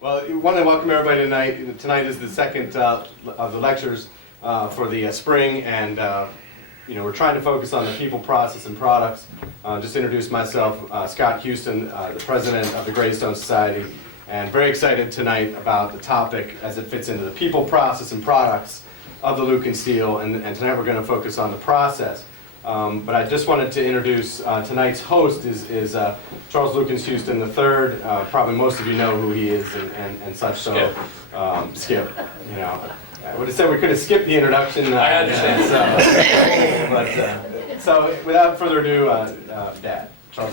Well, we want to welcome everybody tonight. Tonight is the second of the lectures for the spring, and we're trying to focus on the people, process, and products. Just introduce myself, Scott Houston, the president of the Greystone Society, and very excited tonight about the topic as it fits into the people, process, and products of the Lukens steel, and tonight we're going to focus on the process. But I just wanted to introduce tonight's host is Charles Lukens Houston III. Probably most of you know who he is and such. So, Skip. I would have said we could have skipped the introduction. I understand. So without further ado, Dad, Charles.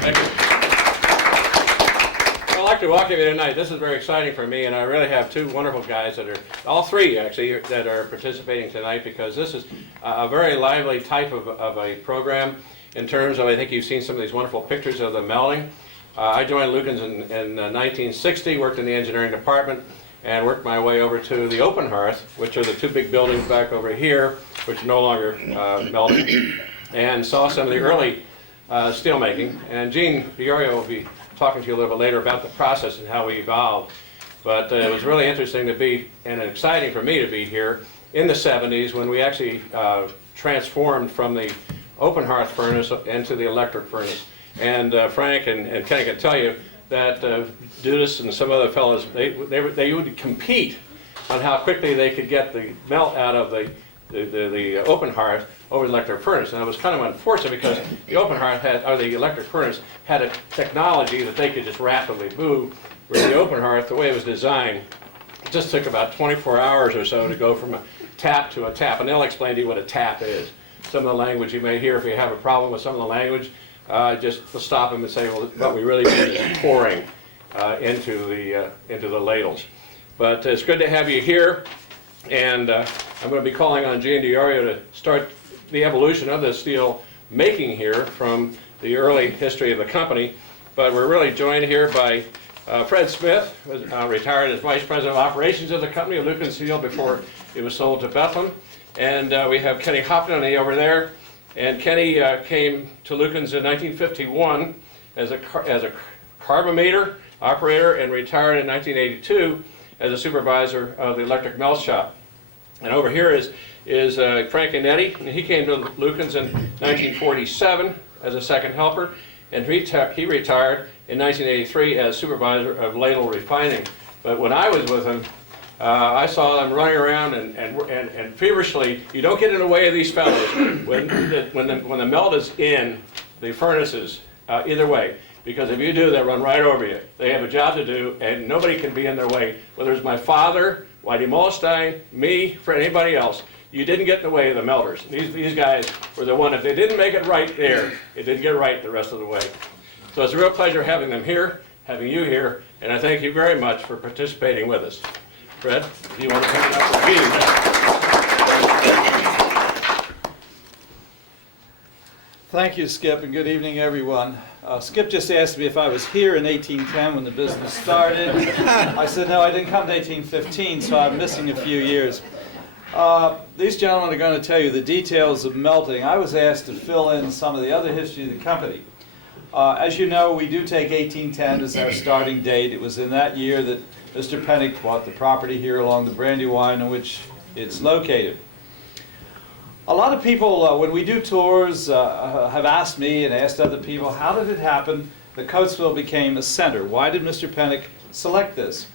Thank you. I'd like to welcome you tonight. This is very exciting for me, and I really have two wonderful guys that are, all three actually, that are participating tonight, because this is a very lively type of a program in terms of, I think you've seen some of these wonderful pictures of the melting. I joined Lukens in 1960, worked in the engineering department, and worked my way over to the open hearth, which are the two big buildings back over here, which are no longer melting, and saw some of the early steel making. And Gene Diorio will be talking to you a little bit later about the process and how we evolved. But it was really interesting to be, and exciting for me to be here in the 70s when we actually transformed from the open hearth furnace into the electric furnace. And Frank and Kenny can tell you that Dudis and some other fellows, they would compete on how quickly they could get the melt out of the open hearth over the electric furnace. And it was kind of unfortunate because the open hearth had, or the electric furnace had a technology that they could just rapidly move, where the open hearth, the way it was designed, it just took about 24 hours or so to go from a tap to a tap. And they'll explain to you what a tap is. Some of the language you may hear, if you have a problem with some of the language, just stop them and say, well, what we really mean is pouring into the ladles. But it's good to have you here, and I'm going to be calling on Gene Diorio to start the evolution of the steel making here from the early history of the company. But we're really joined here by Fred Smith, who retired as Vice President of Operations of the company, of Lukens Steel, before it was sold to Bethlehem. And we have Kenny Hopton over there. And Kenny came to Lukens in 1951 as a carbometer operator and retired in 1982 as a supervisor of the electric melt shop. And over here is Frank Yannetti, and he came to Lukens in 1947 as a second helper, and he retired in 1983 as supervisor of ladle refining. But when I was with him, I saw them running around and feverishly. You don't get in the way of these fellows when the melt is in the furnaces, either way. Because if you do, they run right over you. They have a job to do, and nobody can be in their way. Whether it's my father, Whitey Molstein, me, for anybody else, you didn't get in the way of the melters. These guys were the one, if they didn't make it right there, it didn't get right the rest of the way. So it's a real pleasure having them here, having you here, and I thank you very much for participating with us. Fred, do you want to come up with me? Thank you, Skip, and good evening, everyone. Skip just asked me if I was here in 1810 when the business started. I said, no, I didn't come to 1815, so I'm missing a few years. These gentlemen are going to tell you the details of melting. I was asked to fill in some of the other history of the company. As you know, we do take 1810 as our starting date. It was in that year that Mr. Pennick bought the property here along the Brandywine in which it's located. A lot of people, when we do tours, have asked me and asked other people, how did it happen that Coatesville became a center? Why did Mr. Pennick select this?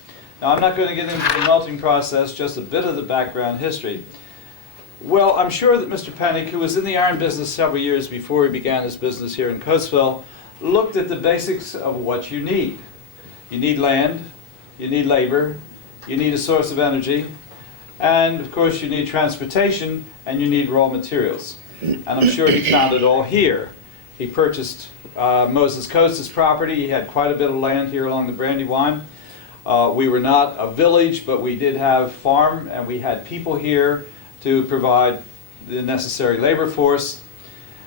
Now, I'm not going to get into the melting process, just a bit of the background history. Well, I'm sure that Mr. Pennick, who was in the iron business several years before he began his business here in Coatesville, looked at the basics of what you need. You need land, you need labor, you need a source of energy, and of course you need transportation, and you need raw materials. And I'm sure he found it all here. He purchased Moses Coates' property. He had quite a bit of land here along the Brandywine. We were not a village, but we did have farm, and we had people here to provide the necessary labor force.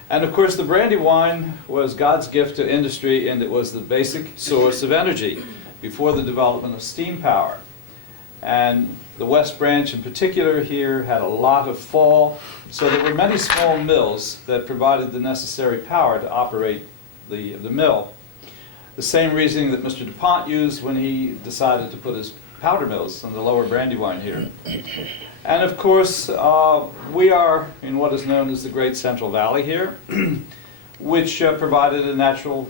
And of course the Brandywine was God's gift to industry, and it was the basic source of energy before the development of steam power. And the West Branch in particular here had a lot of fall, so there were many small mills that provided the necessary power to operate the mill. The same reasoning that Mr. DuPont used when he decided to put his powder mills on the lower Brandywine here. And of course, we are in what is known as the Great Central Valley here, which provided a natural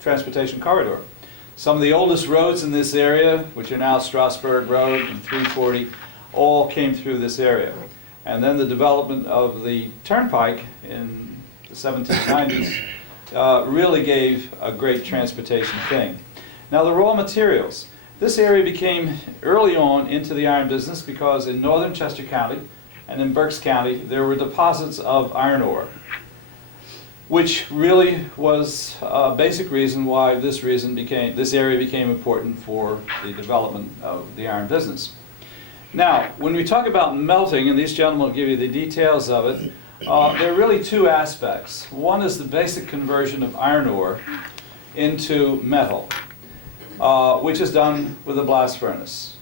transportation corridor. Some of the oldest roads in this area, which are now Strasburg Road and 340, all came through this area. And then the development of the turnpike in the 1790s really gave a great transportation thing. Now the raw materials. This area became early on into the iron business because in northern Chester County and in Berks County there were deposits of iron ore, which really was a basic reason why this area became important for the development of the iron business. Now, when we talk about melting, and these gentlemen will give you the details of it, there are really two aspects. One is the basic conversion of iron ore into metal, which is done with a blast furnace.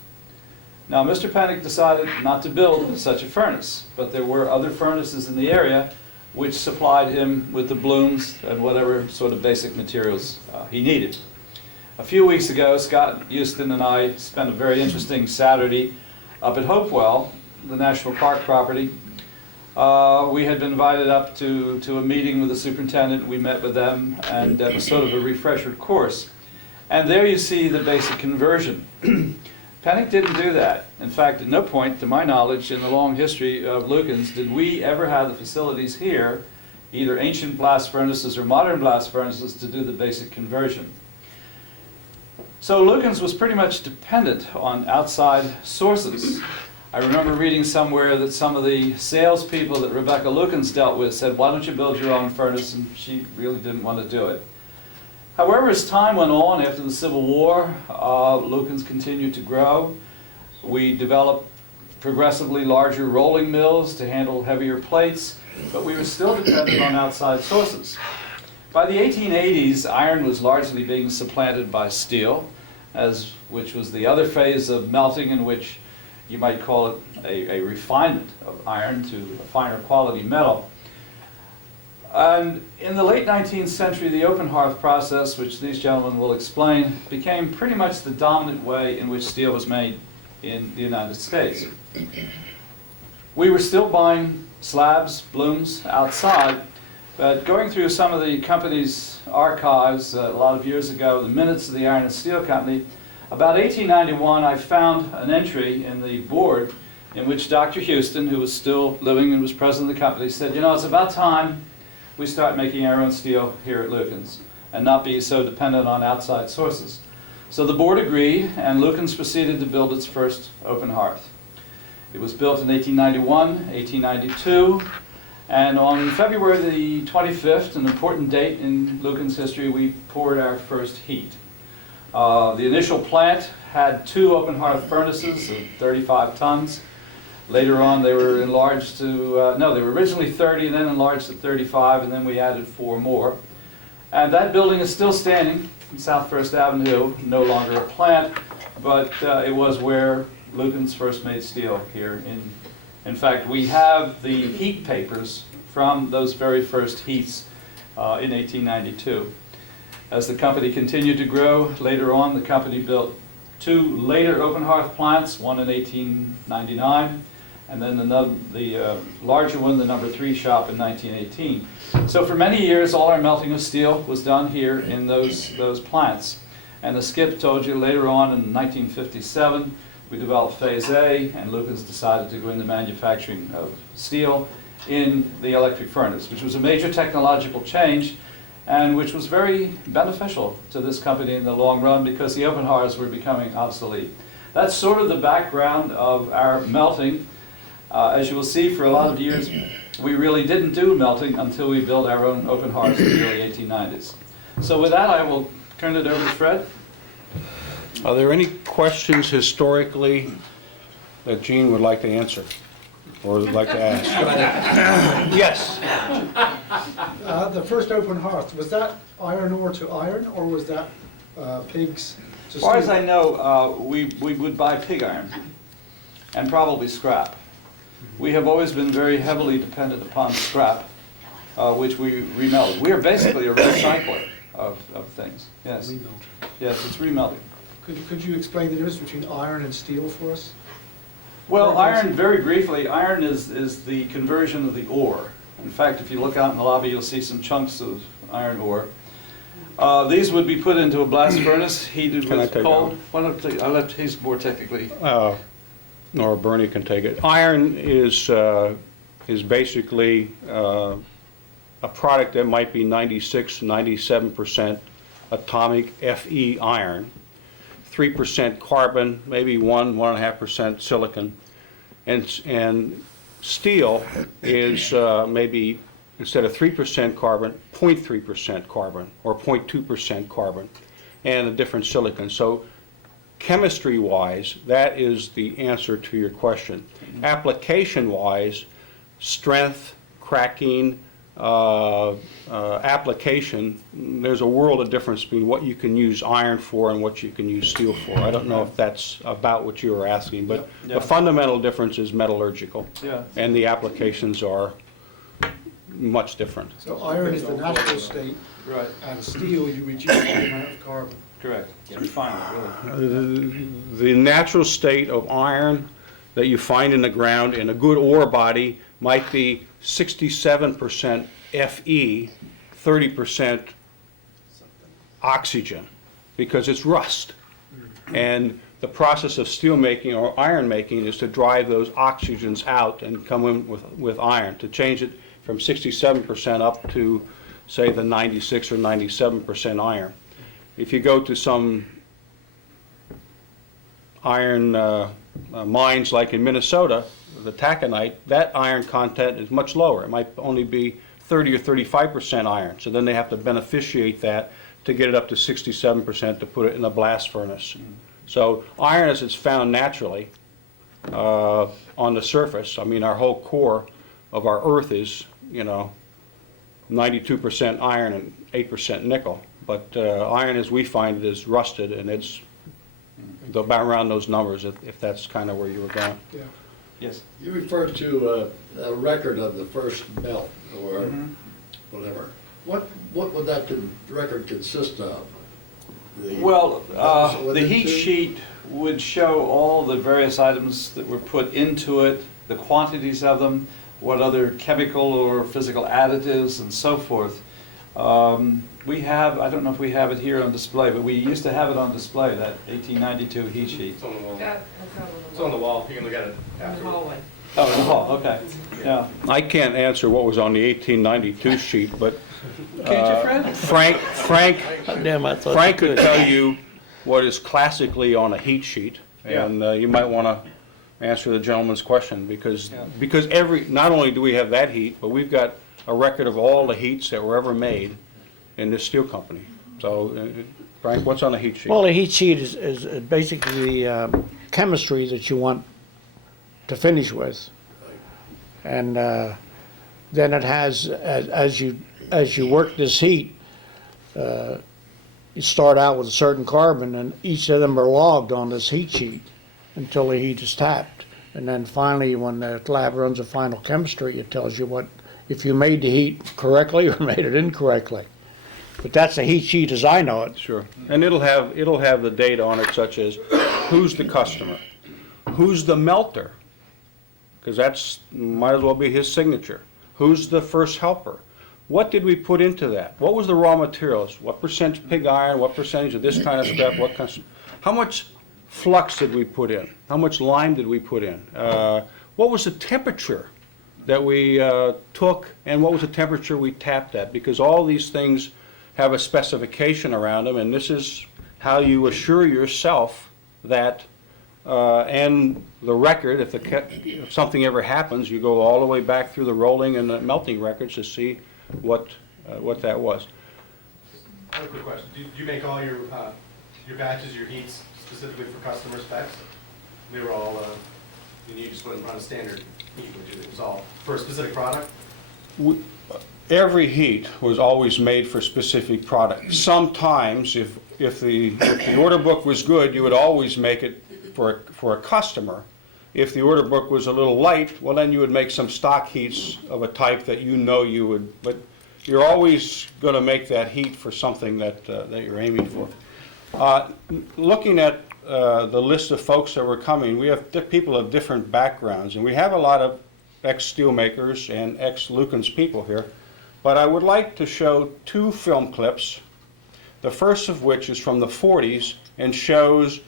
Now, Mr. Pennock decided not to build such a furnace, but there were other furnaces in the area which supplied him with the blooms and whatever sort of basic materials he needed. A few weeks ago, Scott Houston and I spent a very interesting Saturday up at Hopewell, the National Park property. We had been invited up to a meeting with the superintendent. We met with them, and it was sort of a refresher course. And there you see the basic conversion. Pennock didn't do that. In fact, at no point, to my knowledge, in the long history of Lukens, did we ever have the facilities here, either ancient blast furnaces or modern blast furnaces, to do the basic conversion. So Lukens was pretty much dependent on outside sources. I remember reading somewhere that some of the salespeople that Rebecca Lukens dealt with said, "Why don't you build your own furnace?" And she really didn't want to do it. However, as time went on after the Civil War, Lukens continued to grow. We developed progressively larger rolling mills to handle heavier plates, but we were still dependent on outside sources. By the 1880s, iron was largely being supplanted by steel, which was the other phase of melting, in which you might call it a refinement of iron to a finer quality metal. And in the late 19th century, the open hearth process, which these gentlemen will explain, became pretty much the dominant way in which steel was made in the United States. We were still buying slabs, blooms outside, but going through some of the company's archives a lot of years ago, the minutes of the Iron and Steel Company, about 1891 I found an entry in the board in which Dr. Houston, who was still living and was president of the company, said, "You know, it's about time we start making our own steel here at Lukens and not be so dependent on outside sources." So the board agreed, and Lukens proceeded to build its first open hearth. It was built in 1891, 1892, and on February the 25th, an important date in Lukens history, we poured our first heat. The initial plant had 2 open hearth furnaces of 35 tons. Later on, they were enlarged to, they were originally 30 and then enlarged to 35, and then we added 4 more. And that building is still standing in South First Avenue, no longer a plant, but it was where Lukens first made steel here. In fact, we have the heat papers from those very first heats in 1892. As the company continued to grow, later on the company built 2 later open hearth plants, one in 1899, and then the larger one, the number 3 shop, in 1918. So for many years, all our melting of steel was done here in those plants. And as Skip told you, later on in 1957, we developed Phase A, and Lukens decided to go into manufacturing of steel in the electric furnace, which was a major technological change and which was very beneficial to this company in the long run because the open hearths were becoming obsolete. That's sort of the background of our melting. As you will see, for a lot of years, we really didn't do melting until we built our own open hearths in the early 1890s. So with that, I will turn it over to Fred. Are there any questions historically that Gene would like to answer or would like to ask? Yes. The first open hearth, was that iron ore to iron, or was that pigs to As far as steel? I know, we would buy pig iron and probably scrap. We have always been very heavily dependent upon scrap, which we remelt. We are basically a recycler. of things. Yes. Yes, it's remelting. Could you explain the difference between iron and steel for us? Well, iron, very briefly, iron is the conversion of the ore. In fact, if you look out in the lobby, you'll see some chunks of iron ore. These would be put into a blast furnace, heated Can I with take cold. Why don't I let, he's more technically. Nor Bernie can take it. Iron is basically a product that might be 96, 97% atomic Fe iron, 3% carbon, maybe 1.5% silicon, and steel is maybe instead of 3% carbon, 0.3% carbon or 0.2% carbon, and a different silicon. So chemistry-wise, that is the answer to your question. Application-wise, strength, cracking, application, there's a world of difference between what you can use iron for and what you can use steel for. I don't know if that's about what you were asking, but Yeah. the fundamental difference is metallurgical, Yeah. and the applications are much different. So iron is the natural state, Right. and steel, you reduce the amount of carbon. Correct. Refinement, really. The natural state of iron that you find in the ground in a good ore body might be 67% Fe, 30% oxygen, because it's rust. And the process of steel making or iron making is to drive those oxygens out and come in with iron, to change it from 67% up to, say, the 96 or 97% iron. If you go to some iron mines like in Minnesota, the taconite, that iron content is much lower. It might only be 30 or 35% iron. So then they have to beneficiate that to get it up to 67% to put it in a blast furnace. So iron, as it's found naturally on the surface, I mean, our whole core of our Earth is, 92% iron and 8% nickel. But iron, as we find it, is rusted, and it's about around those numbers, if that's kind of where you were going. Yeah. Yes. You referred to a record of the first melt, or whatever. What would that record consist of? Well, What the did heat you- sheet would show all the various items that were put into it, the quantities of them, what other chemical or physical additives and so forth. We have, I don't know if we have it here on display, but we used to have it on display, that 1892 heat sheet. It's on the wall. Got a couple of It's on the wall, you can look at it in the after. hallway. Oh, in the hall, okay, yeah. I can't answer what was on the 1892 sheet, but Can't you, Fred? Frank could tell you what is classically on a heat sheet, and you might want to answer the gentleman's question, because not only do we have that heat, but we've got a record of all the heats that were ever made in this steel company. So, Frank, what's on the heat sheet? Well, a heat sheet is basically the chemistry that you want to finish with. And then it has, as you work this heat, you start out with a certain carbon, and each of them are logged on this heat sheet until the heat is tapped. And then finally, when the lab runs a final chemistry, it tells you if you made the heat correctly or made it incorrectly. But that's a heat sheet as I know it. Sure. And it'll have the data on it, such as who's the customer, who's the melter, because that's might as well be his signature. Who's the first helper? What did we put into that? What was the raw materials? What percent pig iron? What percentage of this kind of scrap? How much flux did we put in? How much lime did we put in? What was the temperature that we took, and what was the temperature we tapped at? Because all these things have a specification around them, and this is how you assure yourself that, and the record, if something ever happens, you go all the way back through the rolling and the melting records to see what that was. I have a quick question. Do you make all your batches, your heats specifically for customer specs? They were all, you just wouldn't run a standard heat, which it was all for a specific product? Every heat was always made for specific product. Sometimes, if the order book was good, you would always make it for a customer. If the order book was a little light, well, then you would make some stock heats of a type that you would. But you're always going to make that heat for something that you're aiming for. Looking at the list of folks that were coming, we have people of different backgrounds, and we have a lot of ex-steelmakers and ex-Lukens people here. But I would like to show two film clips, the first of which is from the 40s and shows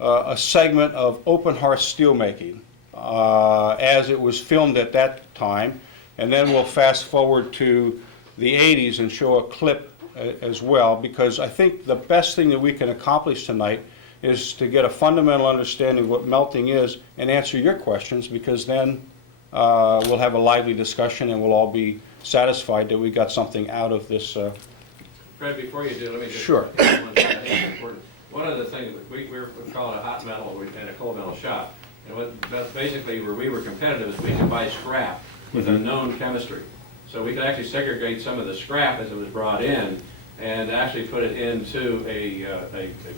a segment of open hearth steelmaking as it was filmed at that time. And then we'll fast forward to the 80s and show a clip as well, because I think the best thing that we can accomplish tonight is to get a fundamental understanding of what melting is and answer your questions, because then we'll have a lively discussion and we'll all be satisfied that we got something out of this. Fred, before you do, let me just. Sure. One thing I think is important. One of the things, we call it a hot metal and a cold metal shop. And basically where we were competitive is we could buy scrap with a known chemistry. So we could actually segregate some of the scrap as it was brought in and actually put it into a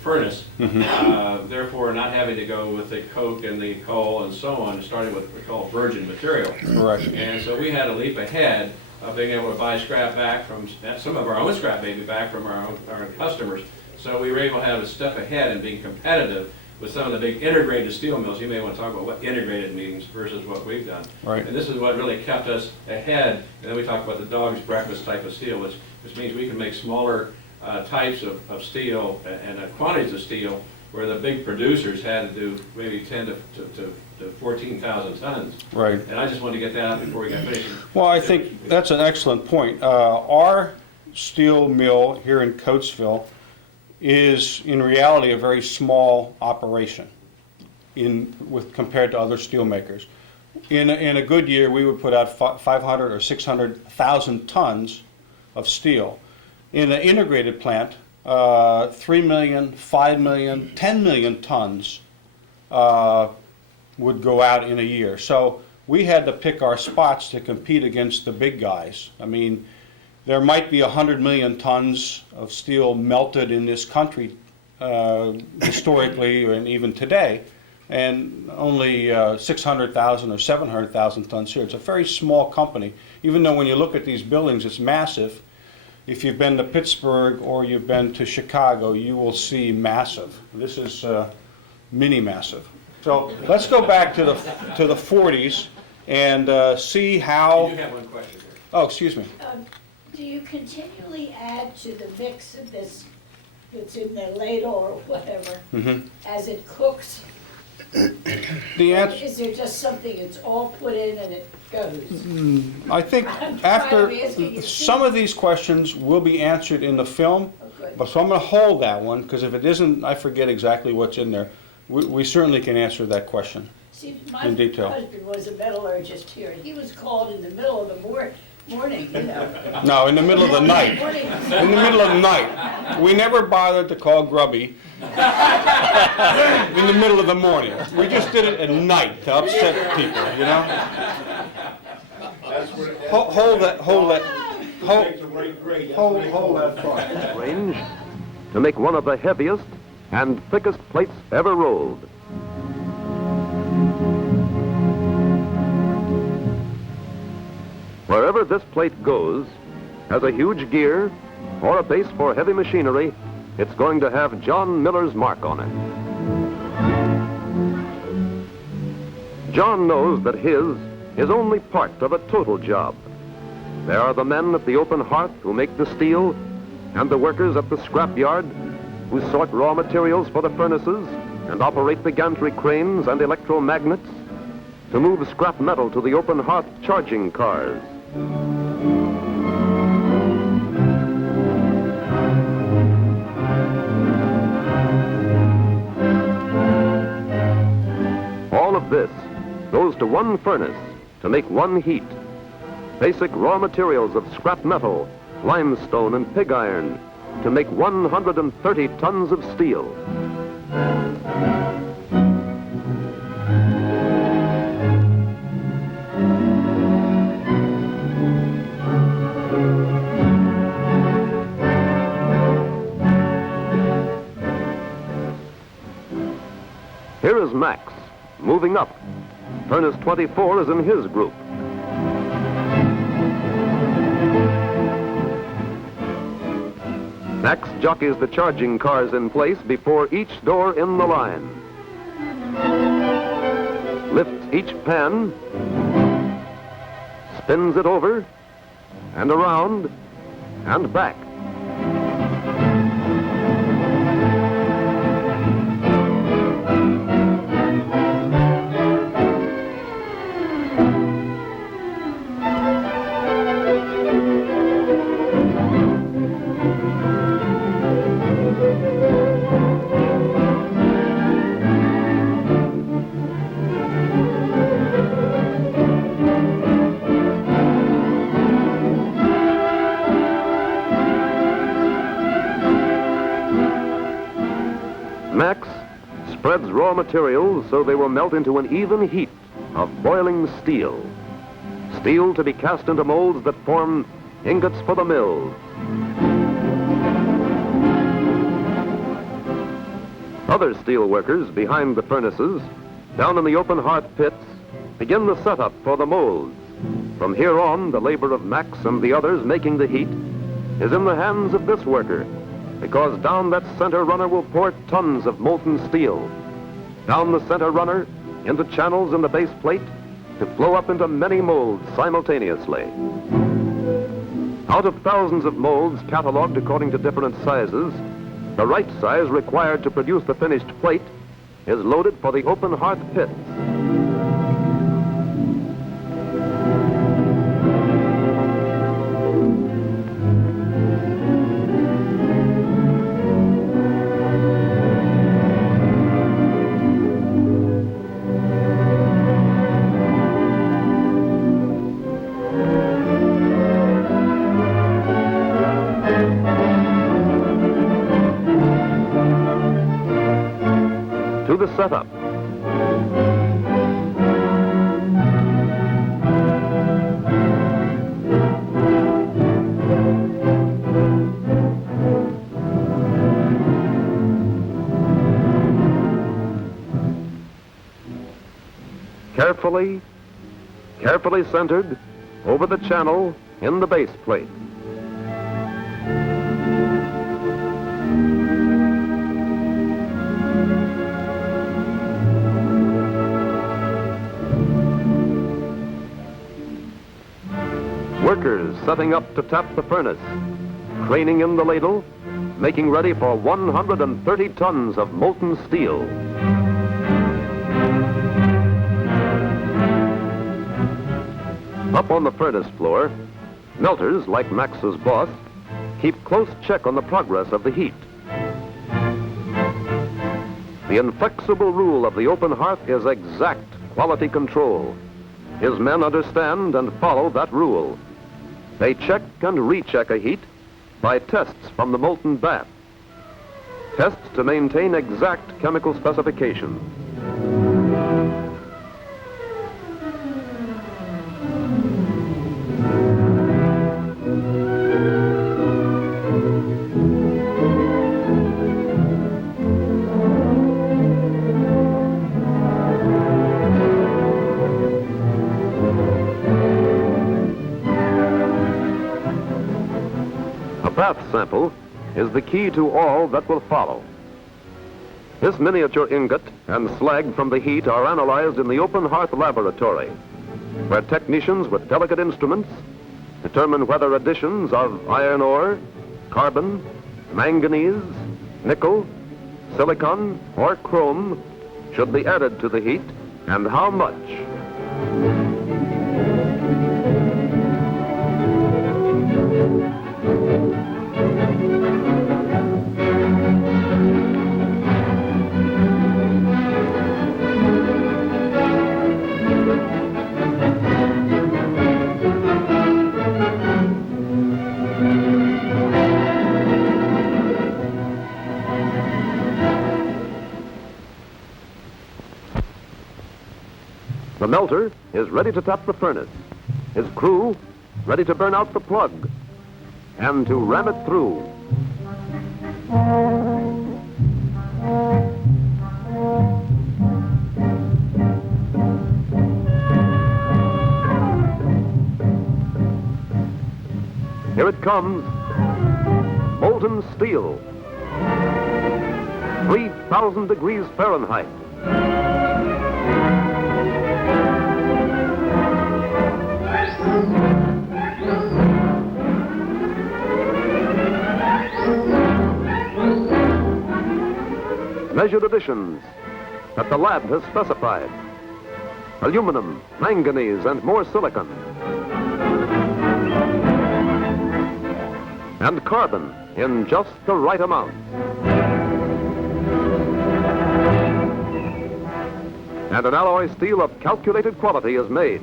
furnace, therefore not having to go with the coke and the coal and so on, starting with what we call virgin material. Correct. And so we had a leap ahead of being able to buy scrap back from, some of our own scrap maybe back from our own customers. So we were able to have a step ahead in being competitive with some of the big integrated steel mills. You may want to talk about what integrated means versus what we've done. Right. And this is what really kept us ahead. And then we talk about the dog's breakfast type of steel, which means we can make smaller types of steel and quantities of steel, where the big producers had to do maybe 10 to 14,000 tons. Right. And I just wanted to get that out before we got finished. Well, I think that's an excellent point. Our steel mill here in Coatesville is in reality a very small operation compared to other steel makers. In a good year, we would put out 500 or 600,000 tons of steel. In an integrated plant, 3 million, 5 million, 10 million tons would go out in a year. So we had to pick our spots to compete against the big guys. I mean, there might be 100 million tons of steel melted in this country historically and even today, and only 600,000 or 700,000 tons here. It's a very small company, even though when you look at these buildings, it's massive. If you've been to Pittsburgh or you've been to Chicago, you will see massive. This is mini massive. So let's go back to the 40s and see how. You have one question here. Oh, excuse me. Do you continually add to the mix of this that's in the ladle or whatever as it cooks? The answer. Is there just something it's all put in and it goes? I think I'm after trying to ask you, some of these questions will be answered in the film, Okay. but so I'm going to hold that one, because if it isn't, I forget exactly what's in there. We certainly can answer that question. See, my In detail. husband was a metallurgist here, and he was called in the middle of the morning, you know. No, in the middle of the night. Morning. In the middle of the night. We never bothered to call Grubby in the middle of the morning. We just did it at night to upset people, you know? Hold that thought. Range to make one of the heaviest and thickest plates ever rolled. Wherever this plate goes, as a huge gear or a base for heavy machinery, it's going to have John Miller's mark on it. John knows that his is only part of a total job. There are the men at the open hearth who make the steel, and the workers at the scrap yard who sort raw materials for the furnaces and operate the gantry cranes and electromagnets to move scrap metal to the open hearth charging cars. All of this goes to one furnace to make one heat. Basic raw materials of scrap metal, limestone, and pig iron to make 130 tons of steel. Here is Max, moving up. Furnace 24 is in his group. Max jockeys the charging cars in place before each door in the line. Lifts each pan, spins it over and around and back. Max spreads raw materials so they will melt into an even heat of boiling steel. Steel to be cast into molds that form ingots for the mill. Other steel workers behind the furnaces, down in the open hearth pits, begin the setup for the molds. From here on, the labor of Max and the others making the heat is in the hands of this worker, because down that center runner will pour tons of molten steel. Down the center runner, into channels in the base plate, to flow up into many molds simultaneously. Out of thousands of molds cataloged according to different sizes, the right size required to produce the finished plate is loaded for the open hearth pit. To the setup. Carefully centered over the channel in the base plate. Workers setting up to tap the furnace, craning in the ladle, making ready for 130 tons of molten steel. Up on the furnace floor, melters, like Max's boss, keep close check on the progress of the heat. The inflexible rule of the open hearth is exact quality control. His men understand and follow that rule. They check and recheck a heat by tests from the molten bath. Tests to maintain exact chemical specification. Bath sample is the key to all that will follow. This miniature ingot and slag from the heat are analyzed in the open hearth laboratory, where technicians with delicate instruments determine whether additions of iron ore, carbon, manganese, nickel, silicon, or chrome should be added to the heat, and how much. The melter is ready to tap the furnace. His crew ready to burn out the plug and to ram it through. Here it comes, molten frozen steel. 3,000 degrees Fahrenheit. Measured additions that the lab has specified. Aluminum, manganese, and more silicon. And carbon in just the right amount. And an alloy steel of calculated quality is made.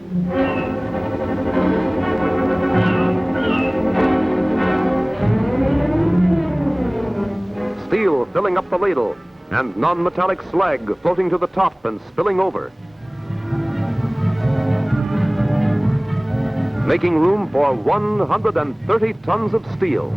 Steel filling up the ladle, and non-metallic slag floating to the top and spilling over. Making room for 130 tons of steel.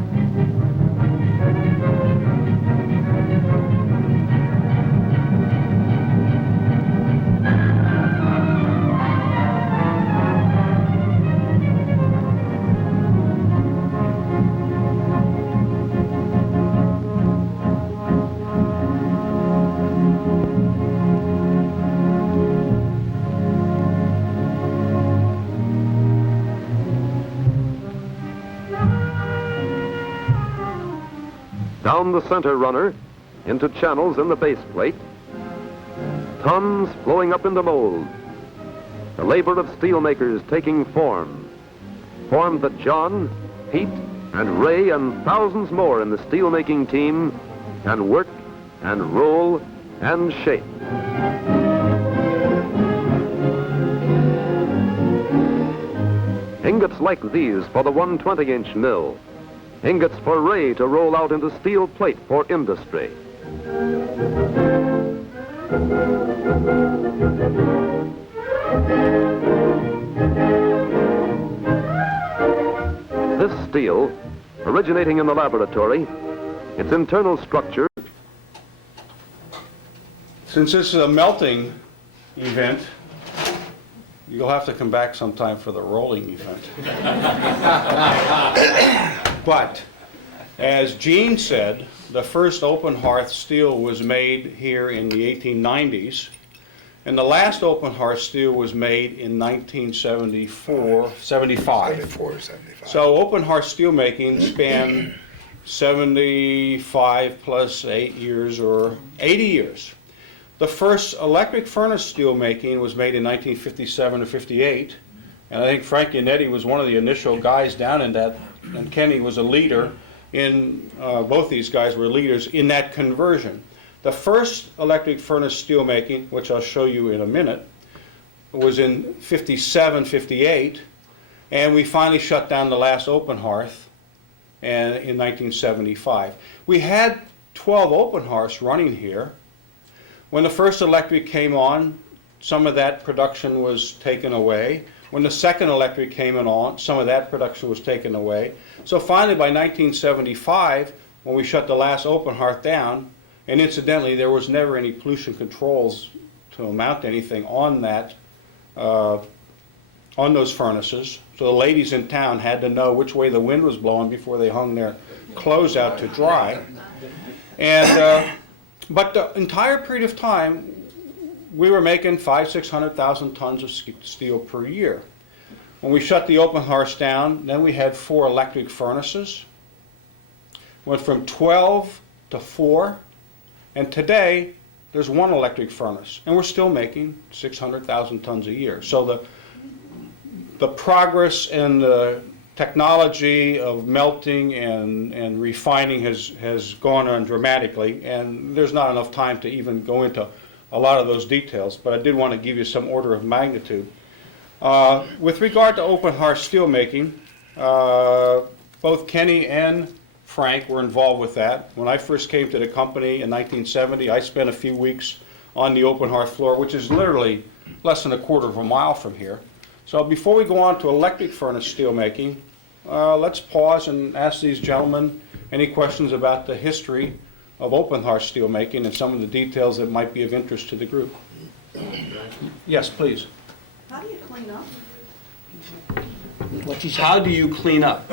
Down the center runner, into channels in the base plate, tons flowing up into mold. The labor of steelmakers taking form. Form that John, Pete, and Ray and thousands more in the steelmaking team can work and roll and shape. Ingots like these for the 120-inch mill. Ingots for Ray to roll out into steel plate for industry. This steel, originating in the laboratory, its internal structure. Since this is a melting event, you'll have to come back sometime for the rolling event. But, as Gene said, the first open hearth steel was made here in the 1890s, and the last open hearth steel was made in 1974, 75. 74, 75. So open hearth steel making spanned 75 plus 8 years or 80 years. The first electric furnace steel making was made in 1957 or 58, and I think Frank Yannetti was one of the initial guys down in that, and Kenny was a leader in, both these guys were leaders in that conversion. The first electric furnace steel making, which I'll show you in a minute, was in 57, 58, and we finally shut down the last open hearth and in 1975. We had 12 open hearths running here. When the first electric came on, some of that production was taken away. When the second electric came on, some of that production was taken away. So finally, by 1975, when we shut the last open hearth down, and incidentally, there was never any pollution controls to amount to anything on that, on those furnaces. So the ladies in town had to know which way the wind was blowing before they hung their clothes out to dry. And but the entire period of time, we were making 500,000–600,000 tons of steel per year. When we shut the open hearth down, then we had 4 electric furnaces. Went from 12 to 4, and today there's 1 electric furnace, and we're still making 600,000 tons a year. So the progress and the technology of melting and refining has gone on dramatically, and there's not enough time to even go into a lot of those details, but I did want to give you some order of magnitude. With regard to open hearth steel making, both Kenny and Frank were involved with that. When I first came to the company in 1970, I spent a few weeks on the open hearth floor, which is literally less than a quarter of a mile from here. So before we go on to electric furnace steel making, let's pause and ask these gentlemen any questions about the history of open hearth steel making and some of the details that might be of interest to the group. Yes, please. How do you clean up? What you say? How do you clean up?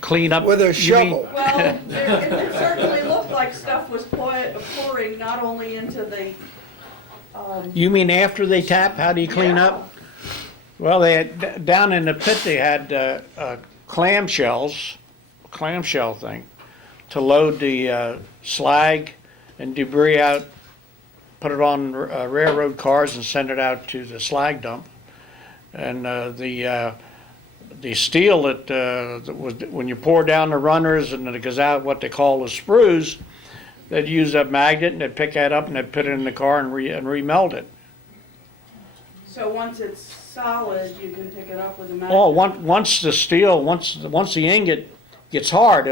clean up? With a you mean- shovel. Well, it certainly looked like stuff was pouring not only into the, You mean after they tap, how do you clean up? Well, they had, down in the pit, they had clamshell thing, to load the slag and debris out, put it on railroad cars and send it out to the slag dump. And the steel that was, when you pour down the runners and it goes out what they call the sprues, they'd use a magnet and they'd pick that up and they'd put it in the car and remelt it. so once it's solid, you can pick it up with a magnet. Oh, once the steel, once the ingot gets hard,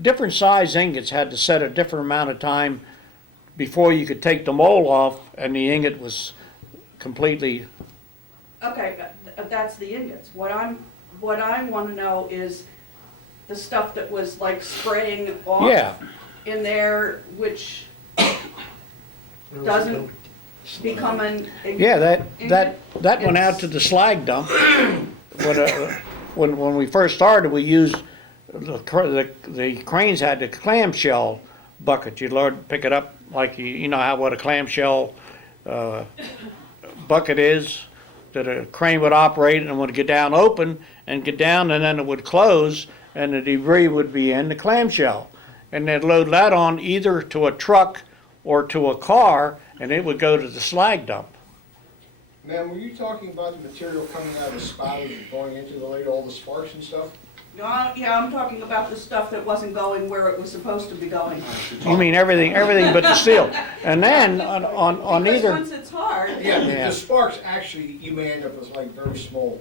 different size ingots had to set a different amount of time before you could take the mold off and the ingot was completely, Okay, that's the ingots. What I want to know is the stuff that was like spraying off yeah. in there, which doesn't become an. Yeah, that went out to the slag dump. When we first started, we used, the cranes had the clamshell bucket. You'd pick it up like, you know what a clamshell bucket is, that a crane would operate and it would get down open and get down and then it would close and the debris would be in the clamshell. And they'd load that on either to a truck or to a car and it would go to the slag dump. Ma'am, were you talking about the material coming out of the spout and going into the lake, all the sparks and stuff? Yeah, I'm talking about the stuff that wasn't going where it was supposed to be going. You mean everything but the steel. And then on Because either, once it's hard, Yeah, Yeah. the sparks, actually, you may end up with like very small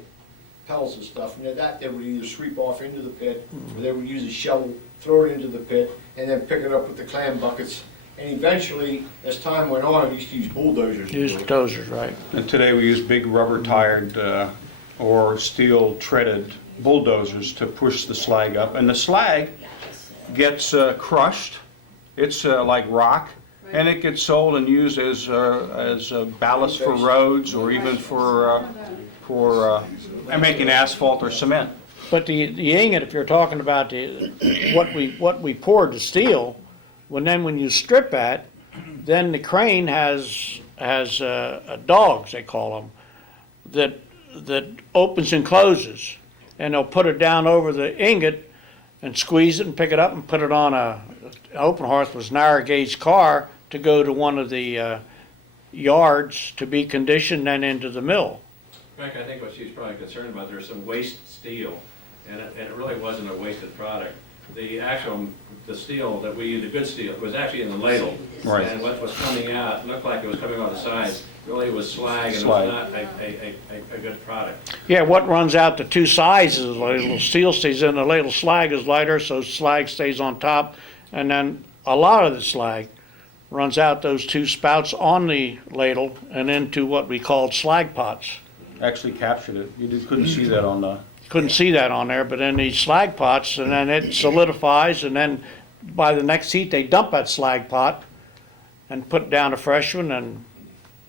pellets and stuff, and that they would either sweep off into the pit, or they would use a shovel, throw it into the pit, and then pick it up with the clam buckets. And eventually, as time went on, we used to use bulldozers. to use do it. dozers, right? And today we use big rubber-tired or steel-treaded bulldozers to push the slag up. And the slag gets crushed. It's like rock. And it gets sold and used as ballast for roads or even for making asphalt or cement. But the ingot, if you're talking about what we poured the steel, when you strip that, then the crane has dogs, they call them, that opens and closes. And they'll put it down over the ingot and squeeze it and pick it up and put it on an open hearth was narrow gauge car to go to one of the yards to be conditioned and into the mill. Frank, I think what she's probably concerned about, there's some waste steel, and it really wasn't a wasted product. The steel that we used, the good steel, was actually in the ladle. Right. And what was coming out, looked like it was coming on the sides, really was slag, and it Slag. was not a good product. Yeah, what runs out the two sides is the ladle. Steel stays in the ladle, slag is lighter, so slag stays on top. And then a lot of the slag runs out those two spouts on the ladle and into what we called slag pots. Actually captured it. You couldn't see that on the... Couldn't see that on there, but in these slag pots, and then it solidifies, and then by the next heat, they dump that slag pot and put down a fresh one, and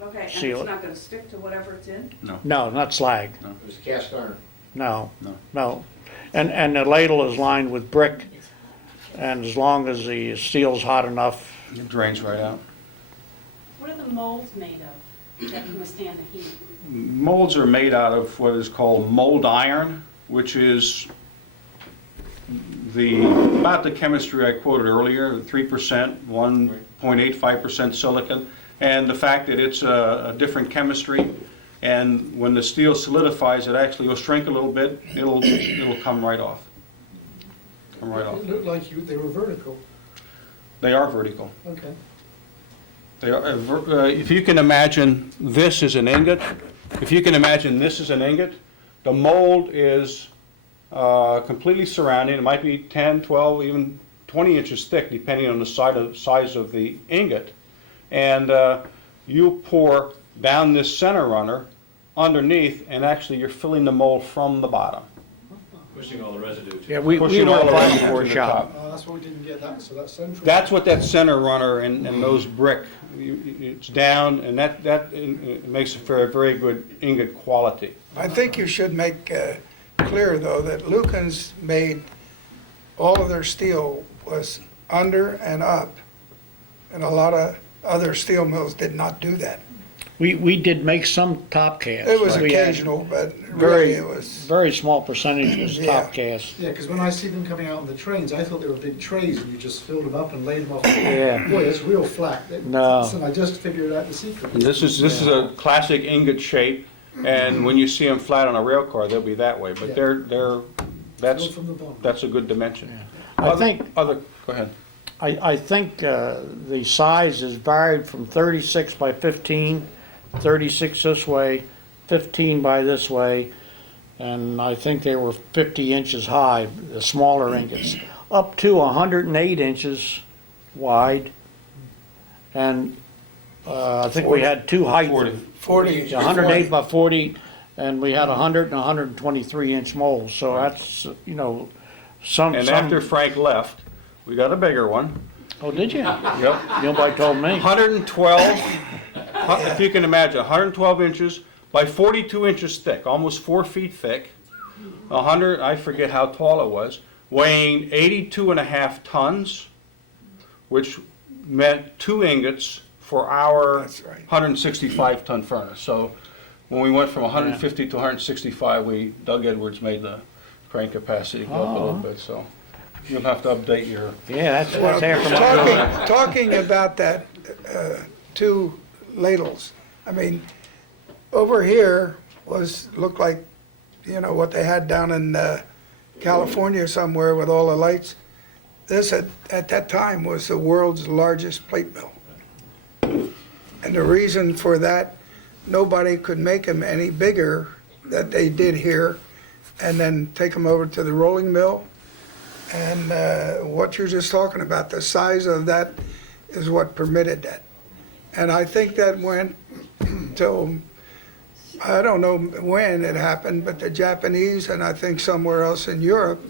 okay, and Seal it. it's not gonna stick to whatever it's in? no, not slag, It was cast iron. no. And the ladle is lined with brick, and as long as the steel's hot enough, It drains right out. What are the molds made of that can withstand the heat? Molds are made out of what is called mold iron, which is about the chemistry I quoted earlier, 3%, 1.85% silicon, and the fact that it's a different chemistry, and when the steel solidifies, it actually will shrink a little bit, it'll come right off. Come right off. It looked like they were vertical. They are vertical. Okay. They are, if you can imagine this is an ingot, if you can imagine this is an ingot, the mold is completely surrounding. It might be 10, 12, even 20 inches thick, depending on the size of the ingot. And you pour down this center runner underneath, and actually you're filling the mold from the bottom. Pushing all the residue to. yeah, we Pushing were all the way applying to for a the shop. top. That's why we didn't get that, so that's central. That's what that center runner and those brick, it's down, and that makes it for a very good ingot quality. I think you should make clear, though, that Lukens made all of their steel was under and up. And a lot of other steel mills did not do that. We did make some top cast. It was We had occasional, but really Very, it was, very small percentage was Yeah. top cast. Yeah, because when I see them coming out on the trains, I thought they were big trays and you just filled them up and laid them off. Yeah. Boy, it's real flat. No. So I just figured out the secret. And this is a classic ingot shape, and when you see them flat on a rail car, they'll be that way, but Yeah. they're, that's, Filled from the bottom. that's a good dimension. I think, Go ahead. I think the size is varied from 36 by 15, 36 this way, 15 by this way, and I think they were 50 inches high, the smaller ingots, up to 108 inches wide. And I think we had two heights. 40. 108 by 40, and we had 100 and 123 inch molds, so that's, you know, some. And some- after Frank left, we got a bigger one. Oh, did you? Yep. Nobody told me. 112, if you can imagine, 112 inches by 42 inches thick, almost 4 feet thick. 100, I forget how tall it was, weighing 82.5 tons, which meant 2 ingots for our That's right. 165-ton furnace. So when we went from 150 to 165, Doug Edwards made the crank capacity go up a little bit, so you'll have to update your. Yeah, that's after my. Talking about that, 2 ladles, I mean, over here looked like, you know, what they had down in California somewhere with all the lights. This at that time was the world's largest plate mill. And the reason for that, nobody could make them any bigger that they did here and then take them over to the rolling mill. And what you're just talking about, the size of that is what permitted that. And I think that went till, I don't know when it happened, but the Japanese and I think somewhere else in Europe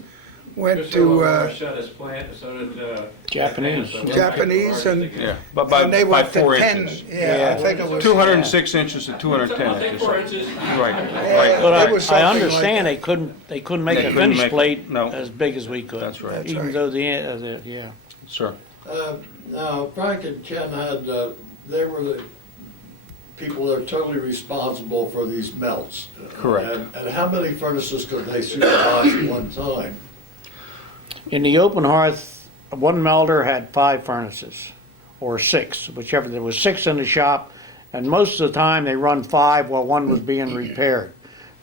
went to shut his plant, so did Japanese. Japanese and Yeah, but and they by went to 4 10. inches. Yeah, I think it was 206 inches to 210 I think inches. 4 inches. Right, Yeah, right. But it was I something understand like they couldn't make They a couldn't finish make it, plate no. as big as we could. That's right. That's Even right. though yeah. Sir. Now, Frank and Ken had, they were the people that are totally responsible for these melts. Correct. And how many furnaces could they supervise at one time? In the open hearth, one melder had 5 furnaces, or 6, whichever. There was 6 in the shop, and most of the time they run 5 while one was being repaired.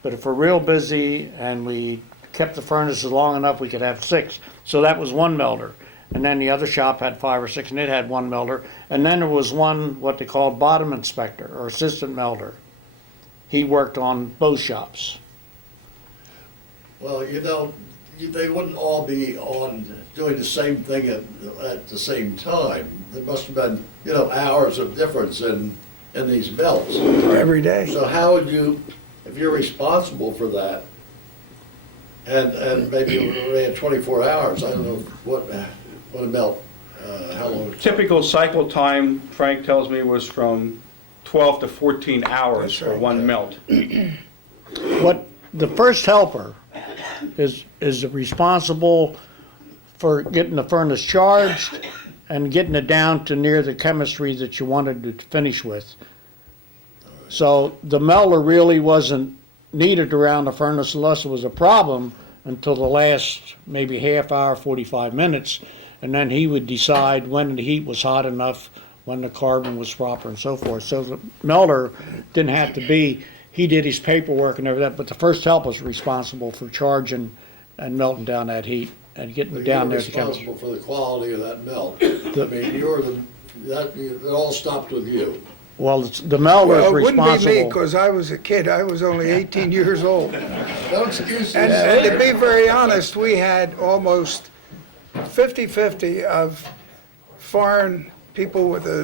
But if we're real busy and we kept the furnaces long enough, we could have 6. So that was one melder. And then the other shop had 5 or 6, and it had one melder. And then there was one, what they called bottom inspector, or assistant melder. He worked on both shops. Well, you know, they wouldn't all be on doing the same thing at the same time. There must have been, you know, hours of difference in these melts. every day. So how would you, if you're responsible for that, and maybe it ran 24 hours, I don't know what a melt, how long it took. Typical cycle time, Frank tells me, was from 12 to 14 hours That's for right. one melt. What the first helper is responsible for getting the furnace charged and getting it down to near the chemistry that you wanted to finish with. So the melter really wasn't needed around the furnace unless it was a problem until the last maybe half hour, 45 minutes, and then he would decide when the heat was hot enough, when the carbon was proper and so forth. So the melter didn't have to be, he did his paperwork and everything, but the first helper was responsible for charging and melting down that heat and getting it down You're there to chemistry. responsible for the quality of that melt. I mean, it all stopped with you. Well, the melter is Well, it wouldn't be me, responsible. because I was a kid. I was only 18 years old. No excuses. And to be very honest, we had almost 50-50 of foreign people with their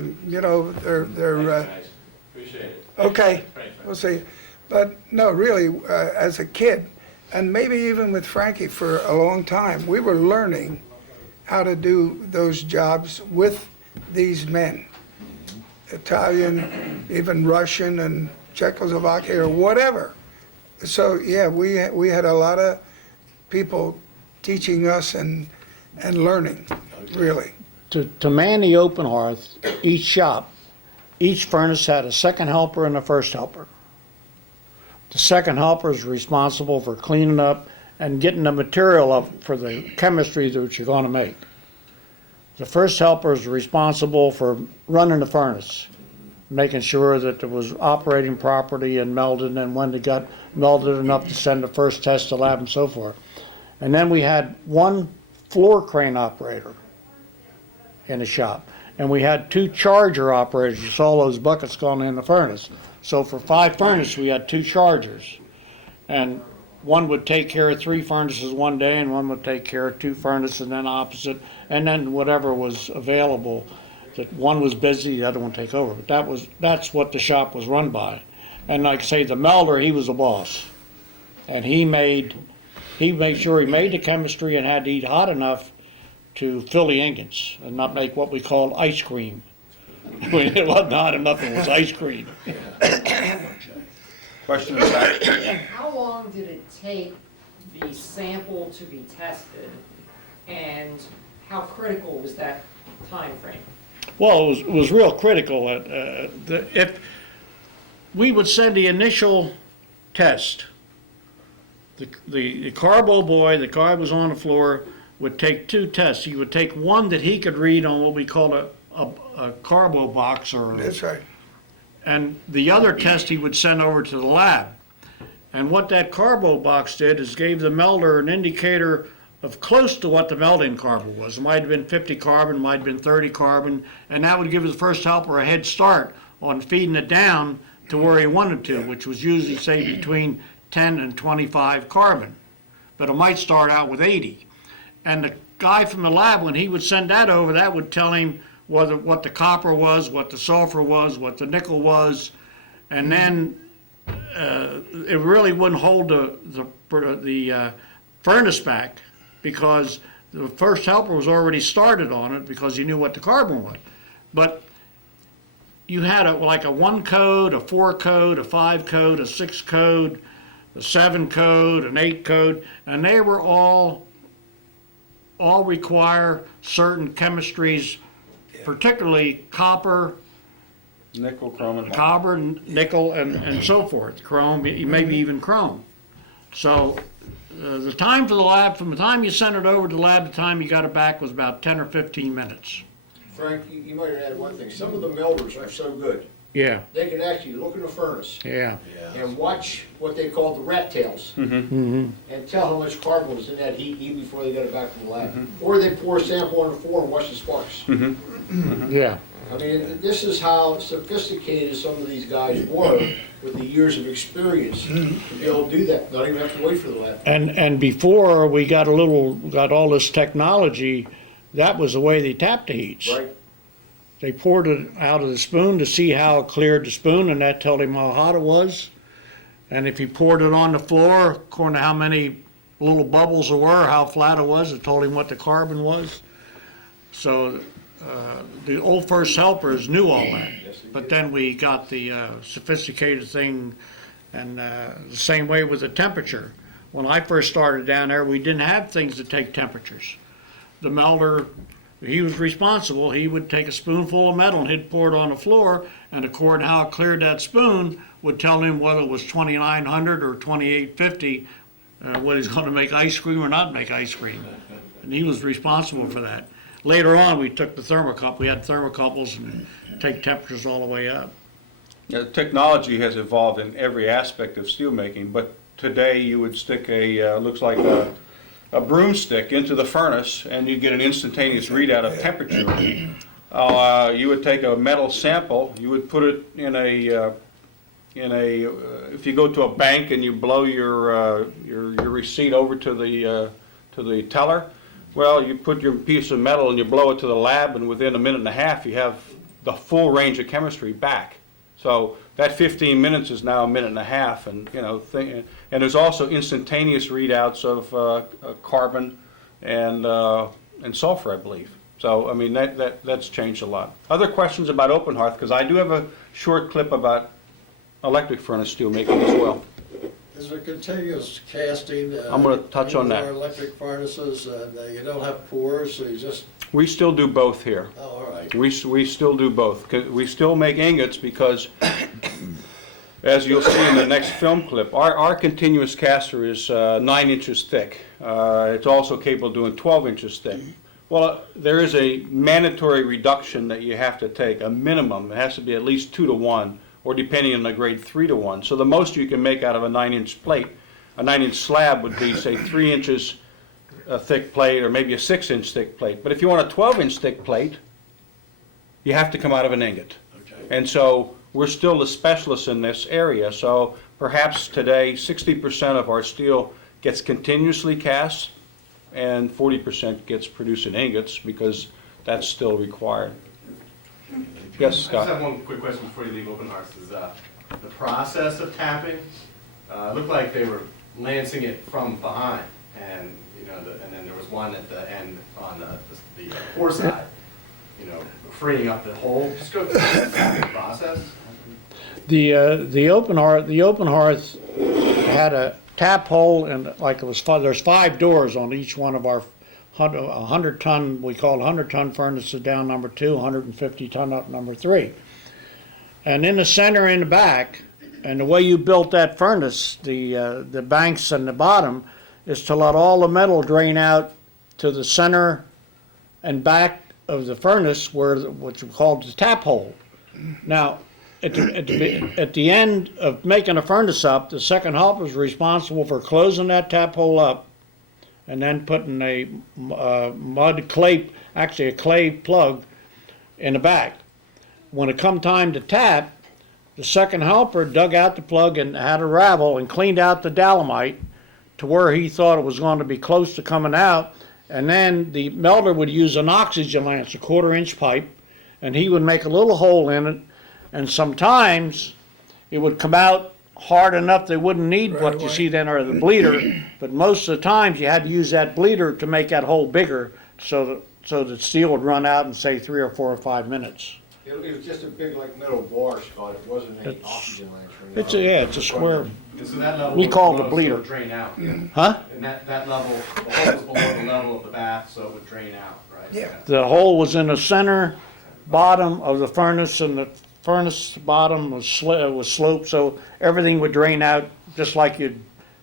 Appreciate it. okay, we'll see. But no, really, as a kid, and maybe even with Frankie for a long time, we were learning how to do those jobs with these men. Italian, even Russian and Czechoslovakia or whatever. So yeah, we had a lot of people teaching us, and and learning, really. To man the open hearth, each shop, each furnace had a second helper and a first helper. The second helper is responsible for cleaning up and getting the material up for the chemistry that you're going to make. The first helper is responsible for running the furnace, making sure that it was operating properly and melded, and when it got melded enough to send the first test to lab and so forth. And then we had one floor crane operator in the shop. And we had 2 charger operators. You saw those buckets going in the furnace. So for 5 furnaces, we had 2 chargers. And one would take care of 3 furnaces one day, and one would take care of 2 furnaces, and then opposite, and then whatever was available. That one was busy, the other one take over. But that's what the shop was run by. And like I say, the melder, he was the boss. And he made sure he made the chemistry and had to eat hot enough to fill the ingots and not make what we call ice cream. When it wasn't hot enough, it was ice cream. Question in the back. How long did it take the sample to be tested, and how critical was that time frame? Well, it was real critical. If we would send the initial test, the carbo boy, the guy was on the floor, would take 2 tests. He would take one that he could read on what we call a carbo box, That's right. and the other test he would send over to the lab. And what that carbo box did is gave the melder an indicator of close to what the melting carbo was. It might have been 50 carbon, might have been 30 carbon, and that would give the first helper a head start on feeding it down to where he wanted to, which was usually, say, between 10 and 25 carbon. But it might start out with 80. And the guy from the lab, when he would send that over, that would tell him what the copper was, what the sulfur was, what the nickel was, and then it really wouldn't hold the furnace back, because the first helper was already started on it because you knew what the carbon was. But you had like a 1 code, a 4 code, a 5 code, a 6 code, a 7 code, an 8 code, and they were all require certain chemistries, particularly copper, Nickel, chrome, and copper, nickel, and so forth, chrome, maybe even chrome. So the time for the lab, from the time you sent it over to the lab to the time you got it back, was about 10 or 15 minutes. Frank, you might add one thing. Some of the melders are so good. Yeah, They can actually look in the furnace yeah. and watch what they call the rat tails Mm-hmm. and tell how much carbon was in that heat even before they got it back from the lab. Or they pour a sample on the floor and watch the sparks. Yeah. I mean, this is how sophisticated some of these guys were with the years of experience to be able to do that. Not even have to wait for the lab. And before we got all this technology, that was the way they tapped the heats. Right? They poured it out of the spoon to see how it cleared the spoon, and that told him how hot it was. And if he poured it on the floor, according to how many little bubbles there were, how flat it was, it told him what the carbon was. So the old first helpers knew all that. But then we got the sophisticated thing, and the same way with the temperature. When I first started down there, we didn't have things to take temperatures. The melder, he was responsible. He would take a spoonful of metal and he'd pour it on the floor, and according to how it cleared that spoon would tell him whether it was 2900 or 2850, whether he's going to make ice cream or not make ice cream. And he was responsible for that. Later on, we took the thermocouple. We had thermocouples and take temperatures all the way up. Technology has evolved in every aspect of steelmaking, but today you would stick looks like a broomstick into the furnace and you get an instantaneous readout of temperature. You would take a metal sample, you would put it in a if you go to a bank and you blow your receipt over to the teller, well, you put your piece of metal and you blow it to the lab, and within a minute and a half you have the full range of chemistry back. So that 15 minutes is now a minute and a half, and and there's also instantaneous readouts of carbon and sulfur, I believe. So I mean that's changed a lot. Other questions about open hearth? Because I do have a short clip about electric furnace steel making as well. Is there continuous casting? I'm gonna touch on that. Our electric furnaces, and you don't have pours, so you just, We still do both here. oh, all right. We still do both. 'Cause we still make ingots because, as you'll see in the next film clip, our continuous caster is 9 inches thick. It's also capable of doing 12 inches thick. Well, there is a mandatory reduction that you have to take, a minimum. It has to be at least 2 to 1, or depending on the grade, 3 to 1. So the most you can make out of a 9-inch plate, a 9-inch slab would be, say, 3 inches thick plate, or maybe a 6-inch thick plate. But if you want a 12-inch thick plate, you have to come out of an ingot. Okay. And so we're still the specialists in this area. So perhaps today, 60% of our steel gets continuously cast, and 40% gets produced in ingots, because that's still required. Yes, I just Scott? have one quick question before you leave open hearts, is the process of tapping, it looked like they were lancing it from behind, and, you know, and then there was one at the end on the pour side, you know, freeing up the hole. Just go through the tapping process. The open hearth had a tap hole, and like it was there's 5 doors on each one of our 100-ton, we call 100-ton furnaces down number 2, 150-ton up number 3. And in the center and the back, and the way you built that furnace, the banks and the bottom, is to let all the metal drain out to the center and back of the furnace, which we call the tap hole. Now, at the end of making a furnace up, the second helper is responsible for closing that tap hole up, and then putting a clay plug in the back. When it come time to tap, the second helper dug out the plug and had a ravel and cleaned out the dolomite to where he thought it was going to be close to coming out, and then the melter would use an oxygen lance, a 1/4-inch pipe, and he would make a little hole in it, and sometimes it would come out hard enough they wouldn't need what you see then, or the bleeder, but most of the times you had to use that bleeder to make that hole bigger, so that steel would run out in, say, 3 or 4 or 5 minutes. It was just a big, like, metal bar, Scott, it wasn't any oxygen lantern. It's a square. And so that level We call it a would bleeder. drain out. Huh? And that level, the hole was below the level of the bath, so it would drain out, right? Yeah. The hole was in the center bottom of the furnace, and the furnace bottom was sloped, so everything would drain out just like you'd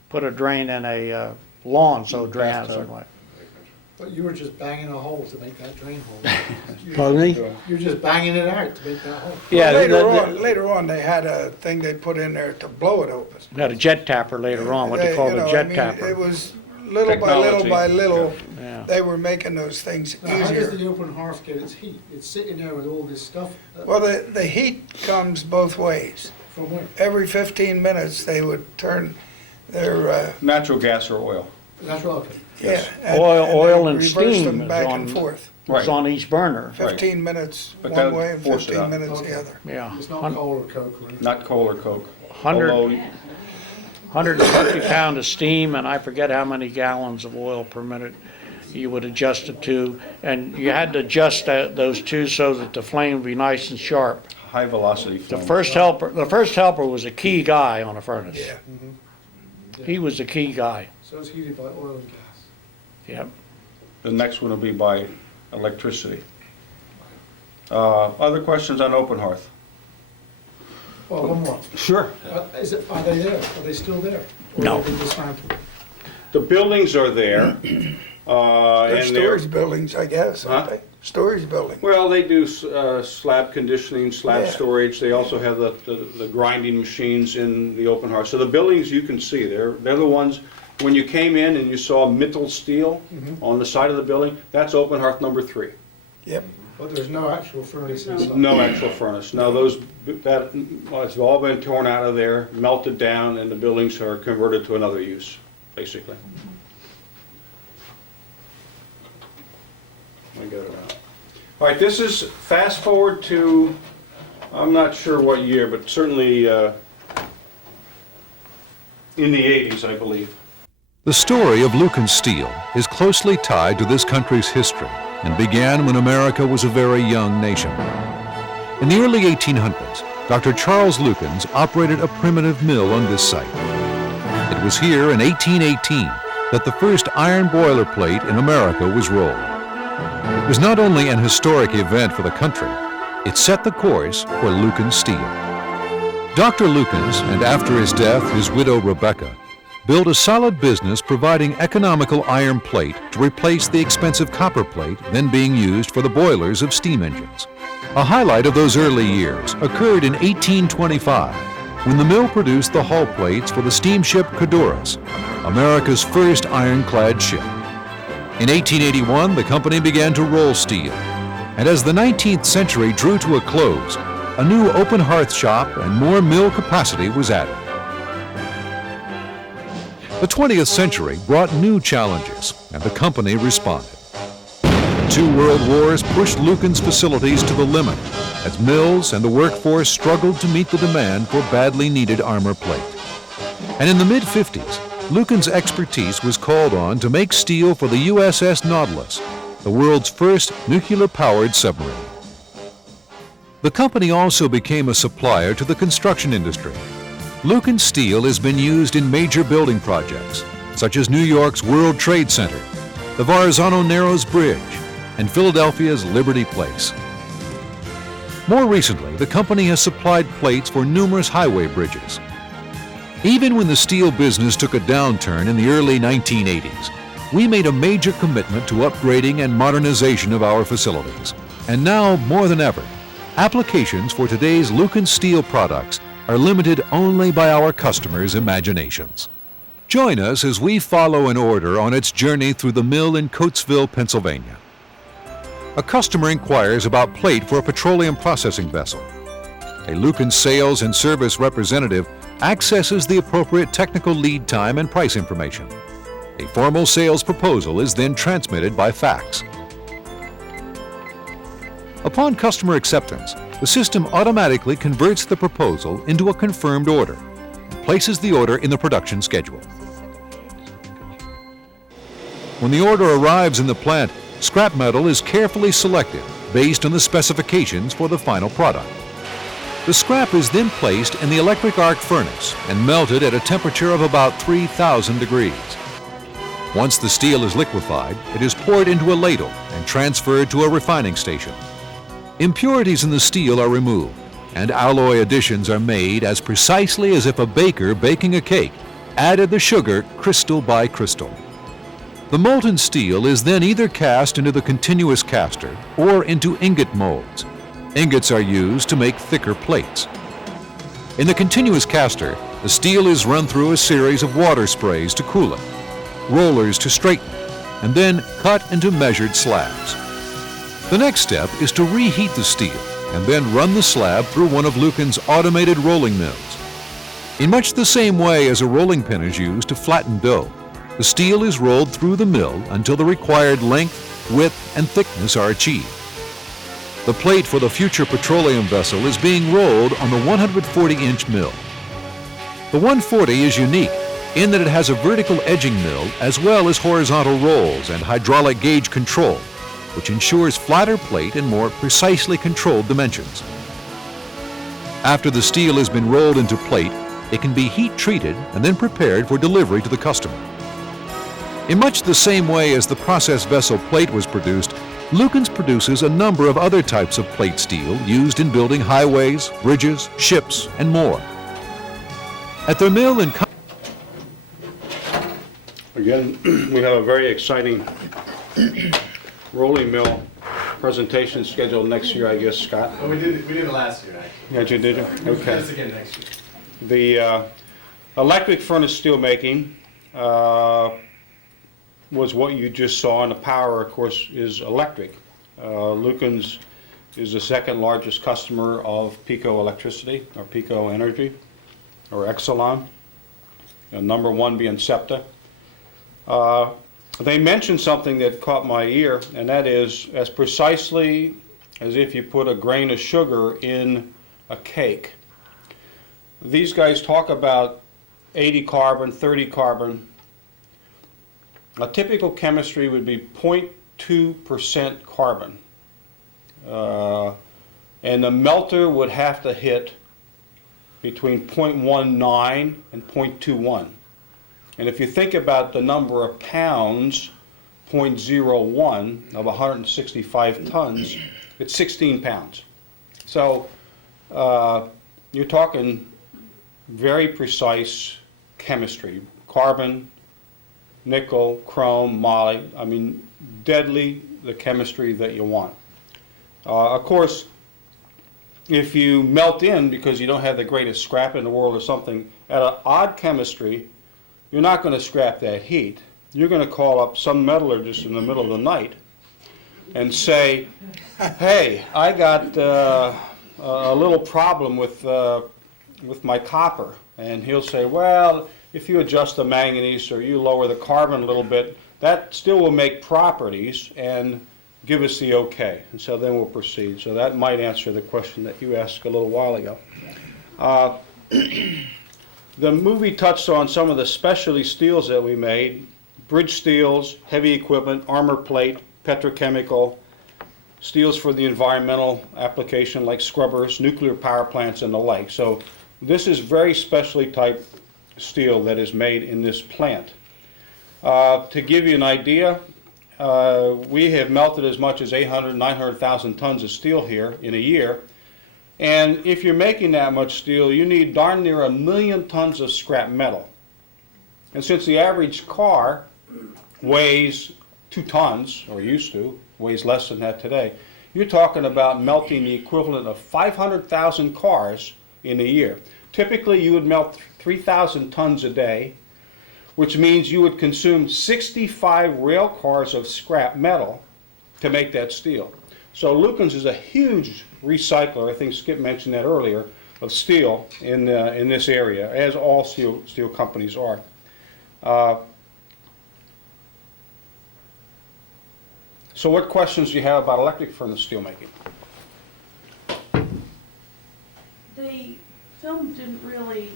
put a drain in a lawn, so it drain out some way. But you were just banging a hole to make that drain hole. Pardon me? You're just banging it out to make that hole. Yeah, Later on, they had a thing they put in there to blow it open. we had a jet tapper later on, what they call You a know, jet I mean, tapper. It was little by little Technology. by little, Yeah. they were making those things Now, how does easier. the open hearth get its heat? It's sitting there with all this stuff. Well, the heat comes both ways. From where? Every 15 minutes, they would turn their, Natural gas or oil. That's right. yeah. Oil they and reverse steam them is back on- and forth. It's on each burner, 15 minutes But that one way and force it 15 out. minutes Okay. the other. yeah. It's not coal or coke or anything. Not coal or coke. 150 pound of steam, and I forget how many gallons of oil per minute you would adjust it to, and you had to adjust those two so that the flame would be nice and sharp. High velocity The flame. first helper was a key guy on a furnace. Yeah. He was the key guy. So it's heated by oil and gas. Yep. The next one will be by electricity. Other questions on open hearth? Well, one more. Sure. Are they there? Are they still there? Or No. have they been dismantled? The buildings are there. They're and they're, storage buildings, I guess, aren't Huh? they? Storage building. well, they do slab conditioning, slab Yeah. storage. They also have the grinding machines in the open hearth. So the buildings you can see, they're the ones, when you came in and you saw Mittel steel on the side of the building, that's open hearth number 3. Yep. But there's no actual furnace inside? No actual furnace. No, it's all been torn out of there, melted down, and the buildings are converted to another use, basically. Let me get it out. All right, this is fast forward to, I'm not sure what year, but certainly in the 80s, I believe. The story of Lukens Steel is closely tied to this country's history and began when America was a very young nation. In the early 1800s, Dr. Charles Lukens operated a primitive mill on this site. It was here in 1818 that the first iron boiler plate in America was rolled. It was not only an historic event for the country, it set the course for Lukens steel. Dr. Lukens, and after his death, his widow Rebecca, built a solid business providing economical iron plate to replace the expensive copper plate then being used for the boilers of steam engines. A highlight of those early years occurred in 1825 when the mill produced the hull plates for the steamship Codorus, America's first ironclad ship. In 1881, the company began to roll steel, and as the 19th century drew to a close, a new open hearth shop and more mill capacity was added. The 20th century brought new challenges, and the company responded. The two world wars pushed Lukens facilities to the limit as mills and the workforce struggled to meet the demand for badly needed armor plate. And in the mid-50s, Lukens' expertise was called on to make steel for the USS Nautilus, the world's first nuclear-powered submarine. The company also became a supplier to the construction industry. Lukens steel has been used in major building projects, such as New York's World Trade Center, the Verrazano Narrows Bridge, and Philadelphia's Liberty Place. More recently, the company has supplied plates for numerous highway bridges. Even when the steel business took a downturn in the early 1980s, we made a major commitment to upgrading and modernization of our facilities. And now, more than ever, applications for today's Lukens steel products are limited only by our customers' imaginations. Join us as we follow an order on its journey through the mill in Coatesville, Pennsylvania. A customer inquires about plate for a petroleum processing vessel. A Lukens sales and service representative accesses the appropriate technical lead time and price information. A formal sales proposal is then transmitted by fax. Upon customer acceptance, the system automatically converts the proposal into a confirmed order and places the order in the production schedule. When the order arrives in the plant, scrap metal is carefully selected based on the specifications for the final product. The scrap is then placed in the electric arc furnace and melted at a temperature of about 3,000 degrees. Once the steel is liquefied, it is poured into a ladle and transferred to a refining station. Impurities in the steel are removed, and alloy additions are made as precisely as if a baker baking a cake added the sugar crystal by crystal. The molten steel is then either cast into the continuous caster or into ingot molds. Ingots are used to make thicker plates. In the continuous caster, the steel is run through a series of water sprays to cool it, rollers to straighten it, and then cut into measured slabs. The next step is to reheat the steel and then run the slab through one of Lukens' automated rolling mills. In much the same way as a rolling pin is used to flatten dough, the steel is rolled through the mill until the required length, width, and thickness are achieved. The plate for the future petroleum vessel is being rolled on the 140-inch mill. The 140 is unique in that it has a vertical edging mill as well as horizontal rolls and hydraulic gauge control, which ensures flatter plate and more precisely controlled dimensions. After the steel has been rolled into plate, it can be heat treated and then prepared for delivery to the customer. In much the same way as the process vessel plate was produced, Lukens produces a number of other types of plate steel used in building highways, bridges, ships, and more. At their mill in Again, we have a very exciting rolling mill presentation scheduled next year, I guess, Scott. Well, we did it last year, actually. Yeah, did you? We'll do Okay. this again next year. The electric furnace steelmaking was what you just saw, and the power, of course, is electric. Lukens is the second largest customer of Pico Electricity, or Pico Energy, or Exelon, number one being SEPTA. They mentioned something that caught my ear, and that is as precisely as if you put a grain of sugar in a cake. These guys talk about 80 carbon, 30 carbon. A typical chemistry would be 0.2% carbon. And the melter would have to hit between 0.19 and 0.21. And if you think about the number of pounds, 0.01 of 165 tons, it's 16 pounds. So you're talking very precise chemistry, carbon, nickel, chrome, moly, I mean, deadly, the chemistry that you want. Of course, if you melt in because you don't have the greatest scrap in the world or something, at an odd chemistry, you're not going to scrap that heat. You're going to call up some metallurgist in the middle of the night and say, hey, I got a little problem with my copper. And he'll say, well, if you adjust the manganese or you lower the carbon a little bit, that still will make properties and give us the okay. And so then we'll proceed. So that might answer the question that you asked a little while ago. The movie touched on some of the specialty steels that we made: bridge steels, heavy equipment, armor plate, petrochemical, steels for the environmental application like scrubbers, nuclear power plants, and the like. So this is very specialty type steel that is made in this plant. To give you an idea, we have melted as much as 800, 900,000 tons of steel here in a year. And if you're making that much steel, you need darn near 1 million tons of scrap metal. And since the average car weighs 2 tons, or used to, weighs less than that today, you're talking about melting the equivalent of 500,000 cars in a year. Typically, you would melt 3,000 tons a day, which means you would consume 65 rail cars of scrap metal to make that steel. So Lukens is a huge recycler, I think Skip mentioned that earlier, of steel in this area, as all steel companies are. So what questions do you have about electric furnace steelmaking? The film didn't really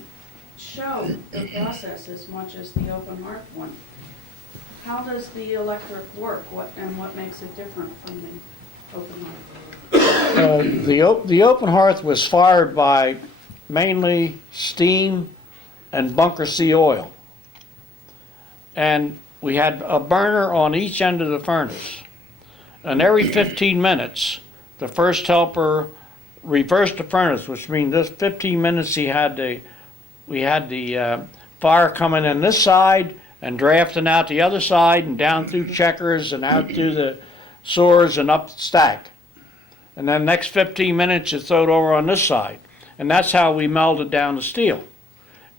show the process as much as the open hearth one. How does the electric work? What makes it different from the open hearth? The open hearth was fired by mainly steam and bunker C oil. And we had a burner on each end of the furnace. And every 15 minutes, the first helper reversed the furnace, which means this 15 minutes we had the fire coming in this side and drafting out the other side and down through checkers and out through the sewers and up the stack. And then the next 15 minutes you throw it over on this side. And that's how we melted down the steel.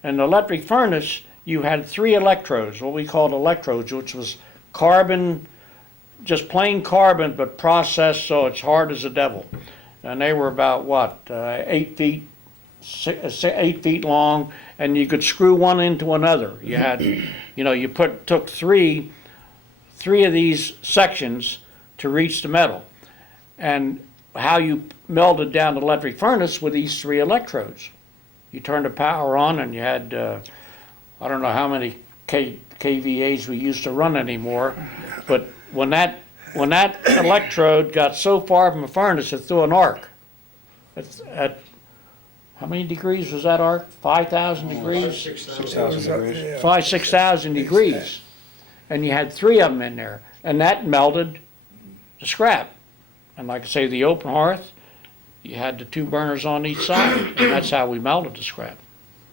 In the electric furnace, you had 3 electrodes, what we called electrodes, which was carbon, just plain carbon, but processed so it's hard as the devil. And they were about, 8 feet long, and you could screw one into another. You had, you took three of these sections to reach the metal. And how you melted down the electric furnace with these 3 electrodes. You turned the power on and you had, I don't know how many kVAs we used to run anymore, but when that electrode got so far from the furnace, it threw an arc. At how many degrees was that arc? 5,000 degrees? 6,000 degrees. 6,000 degrees. And you had 3 of them in there, and that melted the scrap. And like I say, the open hearth, you had the 2 burners on each side, and that's how we melted the scrap.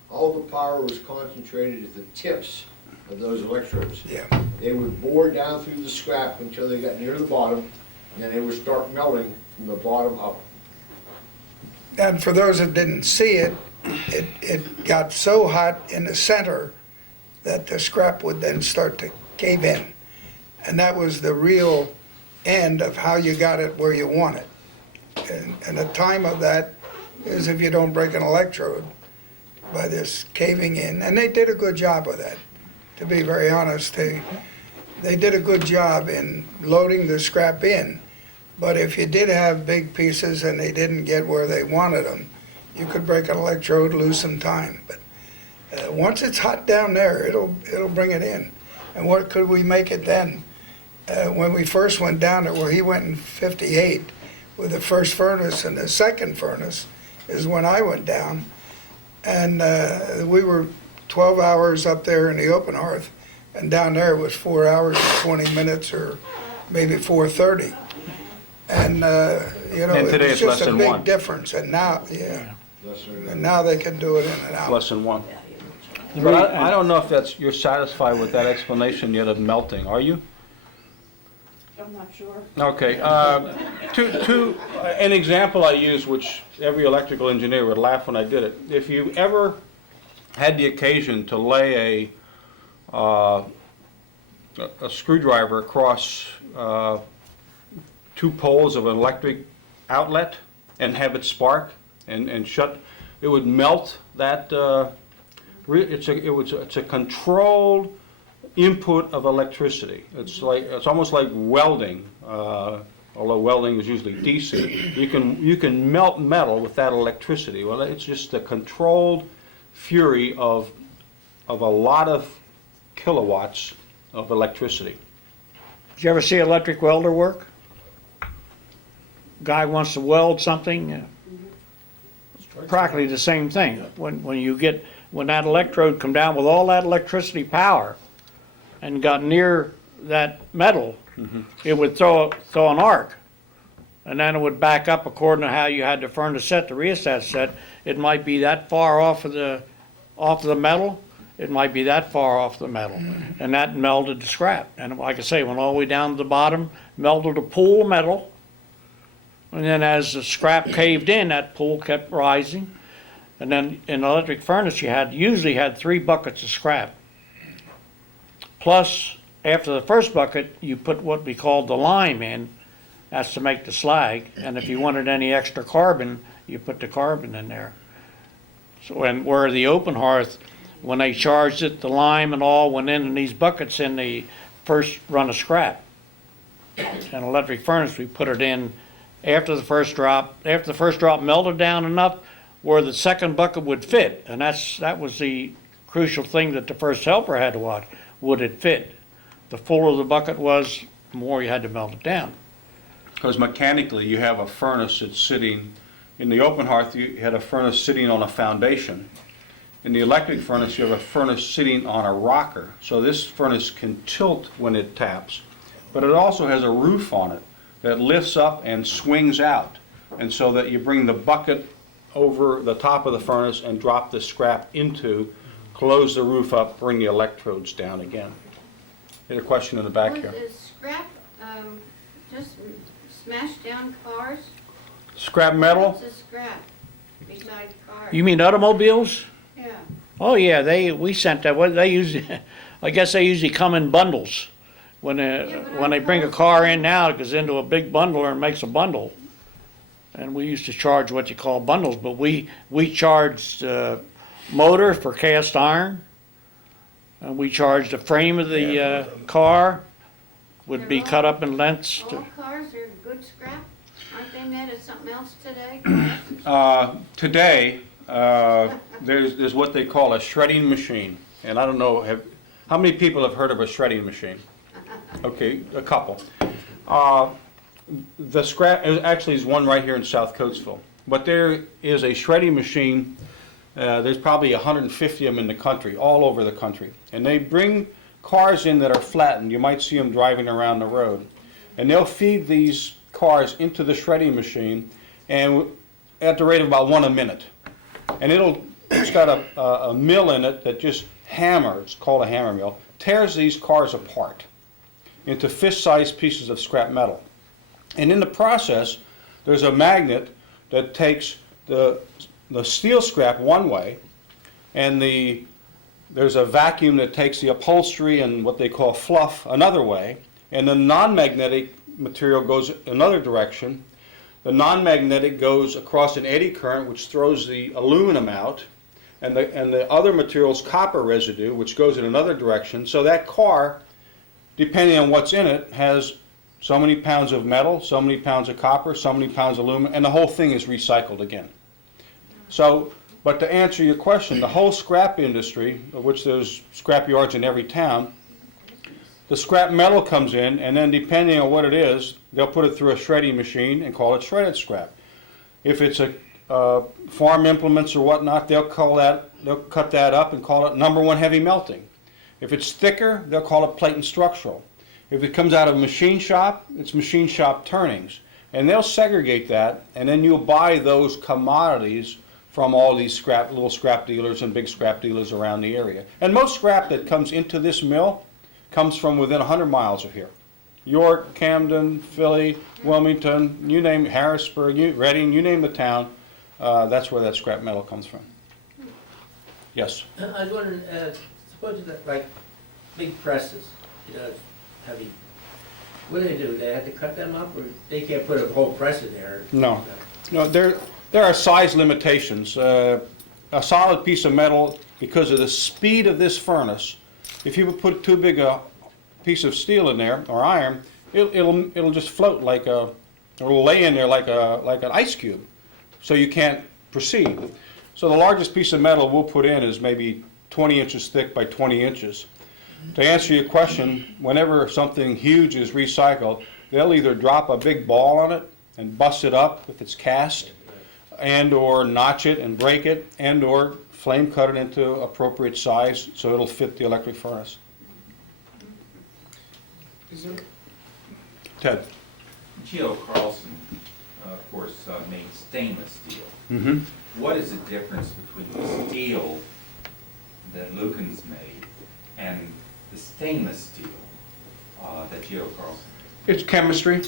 All the power was concentrated at the tips of those electrodes. Yeah. They would bore down through the scrap until they got near the bottom, and then they would start melting from the bottom up. And for those that didn't see it, it got so hot in the center that the scrap would then start to cave in. And that was the real end of how you got it where you want it. And the time of that is if you don't break an electrode by this caving in. And they did a good job of that, to be very honest. They did a good job in loading the scrap in. But if you did have big pieces and they didn't get where they wanted them, you could break an electrode, lose some time. But once it's hot down there, it'll bring it in. And what could we make it then? When we first went down there, well, he went in 58 with the first furnace, and the second furnace is when I went down. And we were 12 hours up there in the open hearth, and down there it was 4 hours and 20 minutes, or maybe 4:30. And, you know, And it today was it's less just a than big one. difference, and now, yeah. And now they can do it in an hour. Less than one. But I don't know if you're satisfied with that explanation yet of melting, are you? I'm not sure. Okay, an example I use, which every electrical engineer would laugh when I did it. If you ever had the occasion to lay a screwdriver across two poles of an electric outlet and have it spark and shut, it would melt that. It's a controlled input of electricity. It's almost like welding, although welding is usually DC. You can melt metal with that electricity. Well, it's just the controlled fury of a lot of kilowatts of electricity. Did you ever see an electric welder work? Guy wants to weld something, practically the same thing. When that electrode come down with all that electricity power and got near that metal, it would throw an arc. And then it would back up according to how you had the furnace set, the rheostat set. It might be that far off of the metal. It might be that far off the metal. And that melted the scrap. And like I say, went all the way down to the bottom, melted a pool of metal. And then as the scrap caved in, that pool kept rising. And then in the electric furnace, you usually had 3 buckets of scrap. Plus, after the first bucket, you put what we called the lime in. That's to make the slag. And if you wanted any extra carbon, you put the carbon in there. So, and where the open hearth, when they charged it, the lime and all went in these buckets in the first run of scrap. In electric furnace, we put it in after the first drop. After the first drop melted down enough where the second bucket would fit. And that was the crucial thing that the first helper had to watch. Would it fit? The fuller the bucket was, the more you had to melt it down. Because mechanically, you have a furnace that's sitting, in the open hearth, you had a furnace sitting on a foundation. In the electric furnace, you have a furnace sitting on a rocker. So this furnace can tilt when it taps. But it also has a roof on it that lifts up and swings out. And so that you bring the bucket over the top of the furnace and drop the scrap into, close the roof up, bring the electrodes down again. You had a question in the back here. Is scrap just smashed down cars? Scrap metal? What's a scrap beside cars? You mean automobiles? Yeah. Oh yeah, we sent that. What they usually, I guess they usually come in bundles. When they bring a car in now, it goes into a big bundler and makes a bundle. And we used to charge what you call bundles, but we charged motor for cast iron, and we charged the frame of the car would be cut up in lengths. All cars are good scrap? Aren't they made of something else today? Today, there's what they call a shredding machine. And I don't know, how many people have heard of a shredding machine? Okay, a couple. The scrap actually is one right here in South Coatesville. But there is a shredding machine, there's probably 150 of them in the country, all over the country. And they bring cars in that are flattened. You might see them driving around the road. And they'll feed these cars into the shredding machine and at the rate of about 1 a minute. And it's got a mill in it that just hammers, it's called a hammer mill, tears these cars apart into fist-sized pieces of scrap metal. And in the process, there's a magnet that takes the steel scrap one way, and there's a vacuum that takes the upholstery and what they call fluff another way, and the non-magnetic material goes another direction. The non-magnetic goes across an eddy current, which throws the aluminum out, and the other material is copper residue, which goes in another direction. So that car, depending on what's in it, has so many pounds of metal, so many pounds of copper, so many pounds of aluminum, and the whole thing is recycled again. So, but to answer your question, the whole scrap industry, of which there's scrap yards in every town, the scrap metal comes in, and then depending on what it is, they'll put it through a shredding machine and call it shredded scrap. If it's a farm implements or whatnot, they'll call that they'll cut that up and call it number 1 heavy melting. If it's thicker, they'll call it plate and structural. If it comes out of a machine shop, it's machine shop turnings. And they'll segregate that, and then you'll buy those commodities from all these little scrap dealers and big scrap dealers around the area. And most scrap that comes into this mill comes from within 100 miles of here. York, Camden, Philly, Wilmington, you name it, Harrisburg, Reading, you name the town, that's where that scrap metal comes from. Yes? I was wondering, suppose that, like, big presses, heavy, what do? They have to cut them up, or they can't put a whole press in there? No. No, there are size limitations. A solid piece of metal, because of the speed of this furnace, if you put too big a piece of steel in there, or iron, it'll just float it'll lay in there like an ice cube, so you can't proceed. So the largest piece of metal we'll put in is maybe 20 inches thick by 20 inches. To answer your question, whenever something huge is recycled, they'll either drop a big ball on it and bust it up if it's cast, and or notch it and break it, and or flame cut it into appropriate size so it'll fit the electric furnace. Ted. Geo Carlson, of course, made stainless steel. Mm-hmm. What is the difference between the steel that Lukens made and the stainless steel that Geo Carlson made? It's chemistry.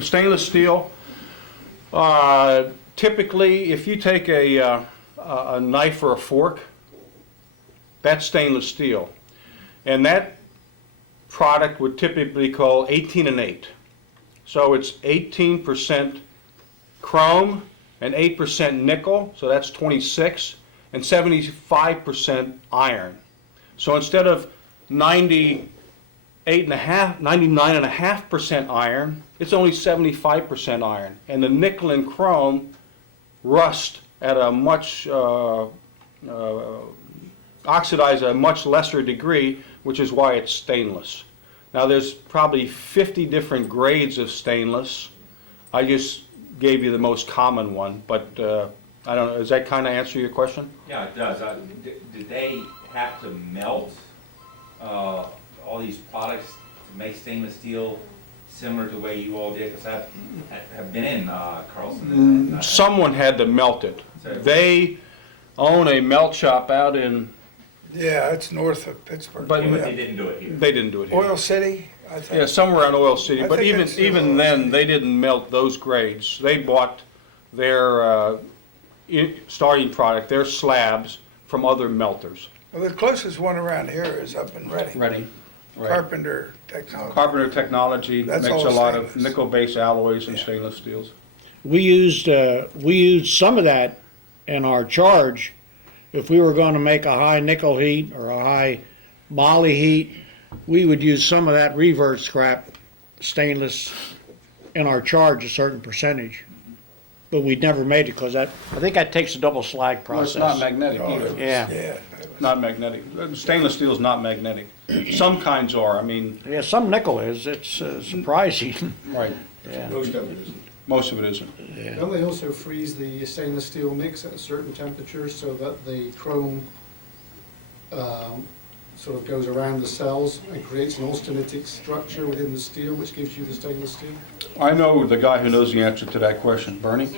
Stainless steel, typically, if you take a knife or a fork, that's stainless steel. And that product would typically call 18 and 8. So it's 18% chrome and 8% nickel, so that's 26, and 75% iron. So instead of 99.5% iron, it's only 75% iron. And the nickel and chrome rust at a much, oxidize at a much lesser degree, which is why it's stainless. Now there's probably 50 different grades of stainless. I just gave you the most common one, but I don't know, does that kind of answer your question? Yeah, it does. Did they have to melt all these products to make stainless steel similar to the way you all did? Because I have been in Carlson. Someone had to melt it. So- They own a melt shop out in, Yeah, it's north of Pittsburgh. but But they didn't do it here. they didn't do it here. Oil City, I think. Yeah, somewhere around Oil City, I but think even it's even Oil then, City. they didn't melt those grades. They bought their starting product, their slabs, from other melters. Well, the closest one around here is up in Reading. Ready. Right. Carpenter Technology. Carpenter Technology That's makes a all lot of stainless. nickel-based alloys and stainless steels. We used some of that in our charge. If we were going to make a high nickel heat or a high moly heat, we would use some of that revert scrap stainless in our charge, a certain percentage. But we'd never made it because I think that takes a double slag Well, it's process. not magnetic either. Yeah. Yeah. Not magnetic. Stainless steel is not magnetic. Some kinds are, I mean, Yeah, some nickel is. It's surprising. right, Yeah. Most of it isn't. most of it isn't. Yeah. Don't they also freeze the stainless steel mix at a certain temperature so that the chrome sort of goes around the cells and creates an austenitic structure within the steel, which gives you the stainless steel? I know the guy who knows the answer to that question. Bernie?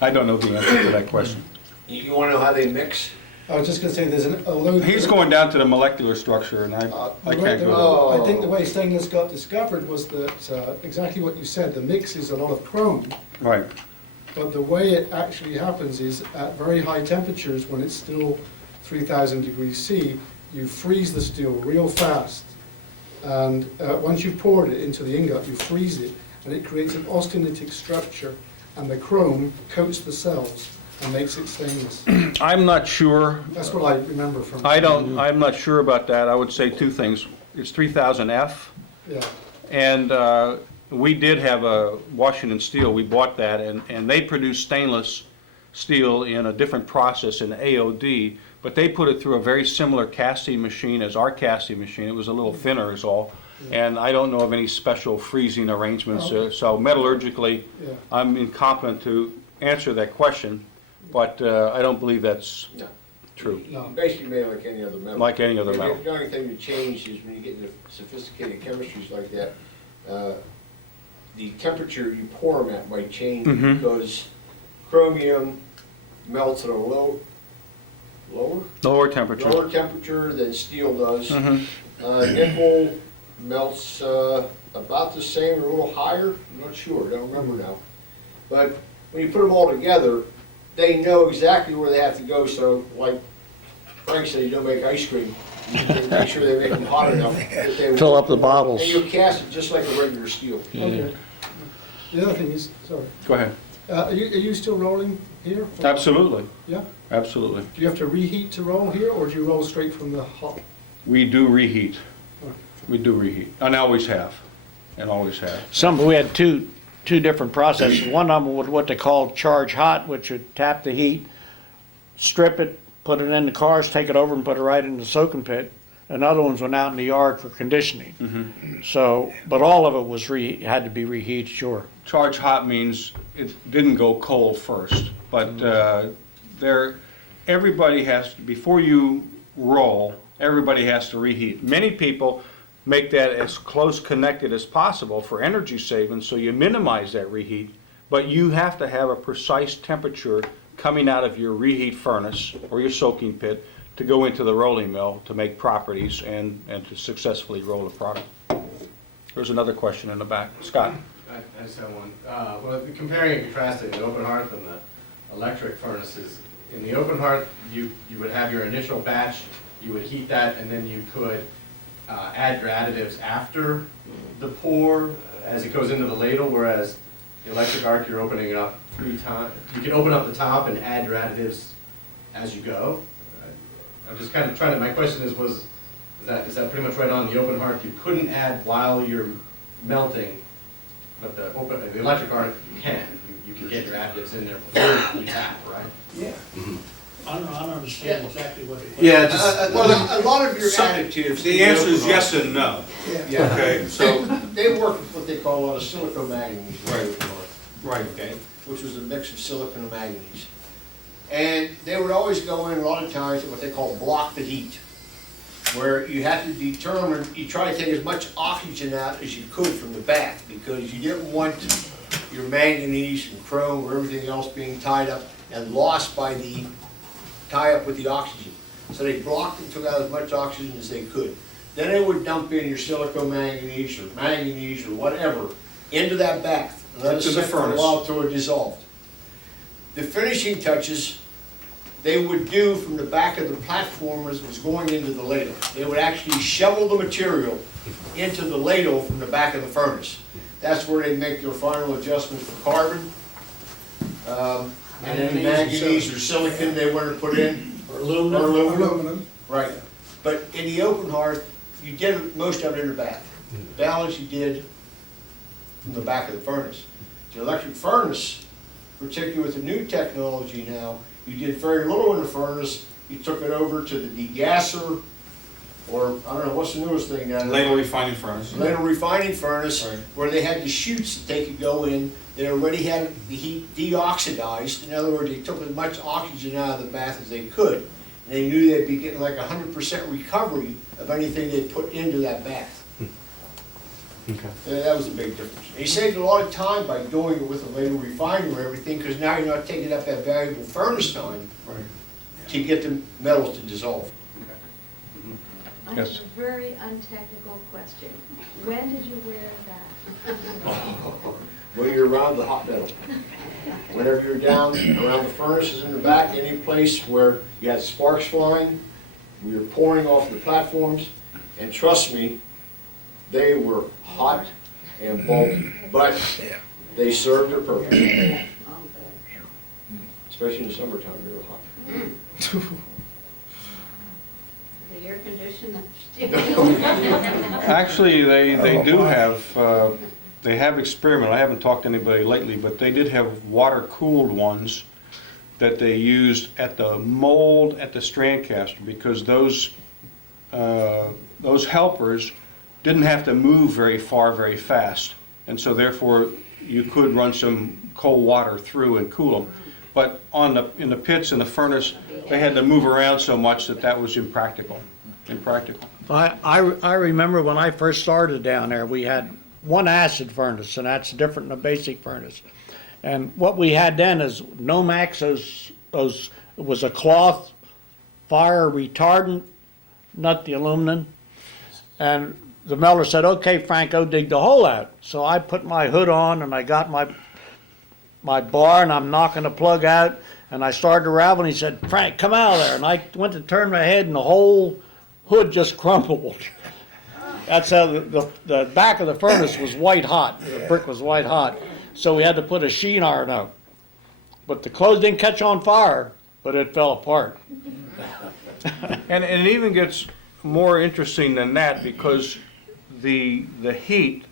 I don't know the answer to that question. You wanna know how they mix? I was just gonna say, although. He's going down to the molecular structure, and I can't go I think the way stainless got discovered was that, exactly what you said, the mix is a lot of chrome. there. Right. But the way it actually happens is at very high temperatures, when it's still 3,000 degrees C, you freeze the steel real fast. And once you've poured it into the ingot, you freeze it, and it creates an austenitic structure, and the chrome coats the cells and makes it stainless. I'm not sure. That's what I remember from. I'm not sure about that. I would say two things. It's 3000 F, Yeah. and we did have a Washington Steel. We bought that, and they produce stainless steel in a different process in AOD, but they put it through a very similar casting machine as our casting machine. It was a little thinner is all. And I don't know of any special freezing arrangements. So metallurgically, Yeah. I'm incompetent to answer that question. but I don't believe that's No. true. You basically made it like any other metal. Like any other metal. The only thing that changed is when you get into sophisticated chemistries like that, the temperature you pour them at might change Mhm. because chromium melts at a lower Lower temperature. temperature than steel does. Mhm. Nickel melts about the same or a little higher, I'm not sure, don't remember now. But when you put them all together, they know exactly where they have to go, so like Frank said, you don't make ice cream. You make sure they make them hot enough that they Fill up the bottles. And you cast it just like a regular steel. Okay. The other thing is, sorry, Go ahead. are you still rolling here? Absolutely, Yeah? absolutely. Do you have to reheat to roll here, or do you roll straight from the hot? We do reheat. We do reheat, and always have, and always have. We had two different processes. One of them was what they called charge hot, which would tap the heat, strip it, put it in the cars, take it over and put it right in the soaking pit. And other ones went out in the yard for conditioning. So, but all of it was had to be reheated, sure. Charge hot means it didn't go cold first, but everybody has to, before you roll, everybody has to reheat. Many people make that as close connected as possible for energy savings, so you minimize that reheat, but you have to have a precise temperature coming out of your reheat furnace or your soaking pit to go into the rolling mill to make properties and to successfully roll a product. There's another question in the back. Scott? I just have one. Well, comparing and contrasting the open hearth and the electric furnaces, in the open hearth, you would have your initial batch, you would heat that, and then you could add your additives after the pour as it goes into the ladle, whereas the electric arc, you're opening it up 3 times. You can open up the top and add your additives as you go. I'm just kind of trying to, my question is that pretty much right on the open hearth? You couldn't add while you're melting, but the electric arc, you can. You can get your additives in there before you tap, right? Yeah. I don't understand exactly what it is. Yeah, just, Well, a lot of your additives. The answer is yes and no. Yeah. Okay, so, They work with what they call a lot of silicomanganese. right, Okay, which was a mix of silicon and manganese. And they would always go in a lot of times at what they call block the heat, where you have to determine, you try to take as much oxygen out as you could from the bath, because you didn't want your manganese and chrome or everything else being tied up and lost by the tie-up with the oxygen. So they blocked and took out as much oxygen as they could. Then they would dump in your silicomanganese or manganese or whatever into that bath and let it sit for a while until it dissolved. The finishing touches they would do from the back of the platform as it was going into the ladle. They would actually shovel the material into the ladle from the back of the furnace. That's where they make their final adjustments for carbon, and any manganese or silicon they want to put in. Or aluminum. Right. But in the open hearth, you did most of it in the bath. The balance you did from the back of the furnace. The electric furnace, particularly with the new technology now, you did very little in the furnace. You took it over to the degasser, or I don't know, what's the newest thing down there? ladle refining furnace. Ladle refining furnace, Right. where they had the chutes that they could go in. They already had the heat deoxidized. In other words, they took as much oxygen out of the bath as they could. And they knew they'd be getting like 100% recovery of anything they put into that bath. okay. That was a big difference. And you saved a lot of time by doing it with the ladle refiner and everything, because now you're not taking up that valuable furnace time to get the metals to dissolve. I have Yes. a very untechnical question. When did you wear that? When you're around the hot metal. Whenever you're down around the furnaces in the back, any place where you had sparks flying, we were pouring off the platforms, and trust me, they were hot and bulky, but they served their purpose. Especially in the summertime, they were hot. The air conditioner. Actually, they do have, they have experimented. I haven't talked to anybody lately, but they did have water-cooled ones that they used at the mold at the Strandcaster, because those helpers didn't have to move very far very fast, and so therefore you could run some cold water through and cool them. But in the pits and the furnace, they had to move around so much that was impractical. I remember when I first started down there, we had one acid furnace, and that's different than a basic furnace. And what we had then is Nomax, it was a cloth fire retardant, not the aluminum. And the melter said, "Okay, Frank, go dig the hole out." So I put my hood on and I got my bar and I'm knocking the plug out and I started to ravel and he said, "Frank, come out of there." And I went to turn my head and the whole hood just crumbled. That's how the back of the furnace was white hot. The brick was white hot. So we had to put a sheen iron out. But the clothes didn't catch on fire, but it fell apart. And it even gets more interesting than that because the heat,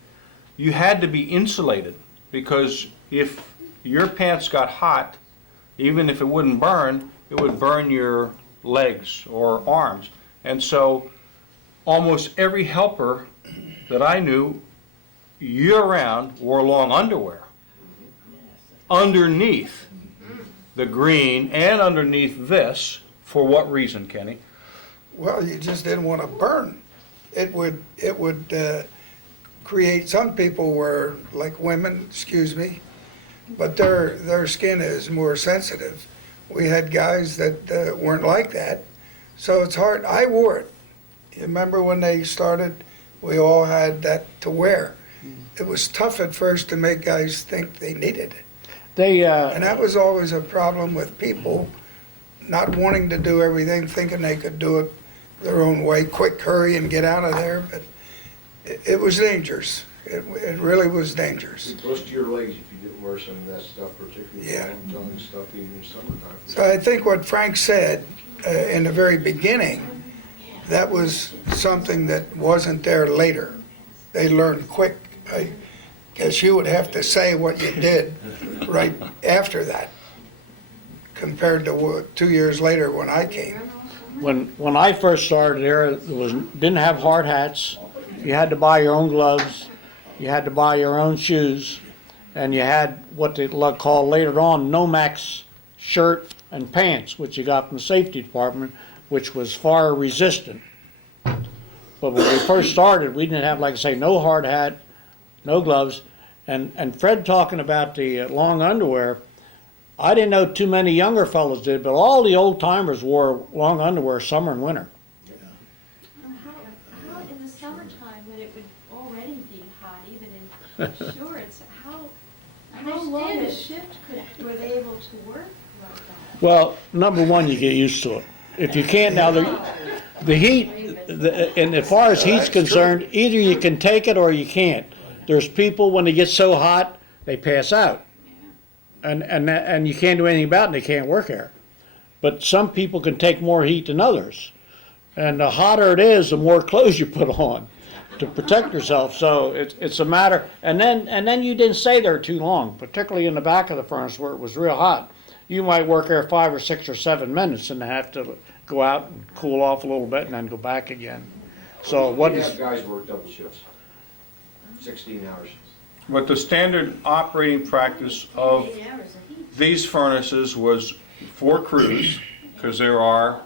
you had to be insulated because if your pants got hot, even if it wouldn't burn, it would burn your legs or arms. And so almost every helper that I knew year-round wore long underwear underneath the green and underneath this. For what reason, Kenny? Well, you just didn't want to burn. It would create, some people were, like women, excuse me, but their skin is more sensitive. We had guys that weren't like that, so it's hard. I wore it. You remember when they started, we all had that to wear. It was tough at first to make guys think they needed it. And that was always a problem with people not wanting to do everything, thinking they could do it their own way, quick, hurry, and get out of there. But it was dangerous. It really was dangerous. It goes to your legs if you get wear some of that stuff, particularly long stuff even in the summertime. So I think what Frank said in the very beginning, that was something that wasn't there later. They learned quick. I guess you would have to say what you did right after that, compared to 2 years later when I came. When I first started there, didn't have hard hats. You had to buy your own gloves. You had to buy your own shoes. And you had what they call later on Nomax shirt and pants, which you got from the safety department, which was fire resistant. But when we first started, we didn't have, like I say, no hard hat, no gloves. And Fred talking about the long underwear, I didn't know too many younger fellows did, but all the old timers wore long underwear summer and winter. How in the summertime when it would already be hot, even in shorts, how long a shift were they able to work like that? Well, number one, you get used to it. If you can't now, the heat, and as far as heat's concerned, either you can take it or you can't. There's people, when they get so hot, they pass out. And you can't do anything about it, and they can't work there. But some people can take more heat than others. And the hotter it is, the more clothes you put on to protect yourself. So it's a matter, and then you didn't stay there too long, particularly in the back of the furnace where it was real hot. You might work there 5 or 6 or 7 minutes and have to go out and cool off a little bit and then go back again. So what is... Guys work double shifts, 16 hours. But the standard operating practice of these furnaces was 4 crews, because there are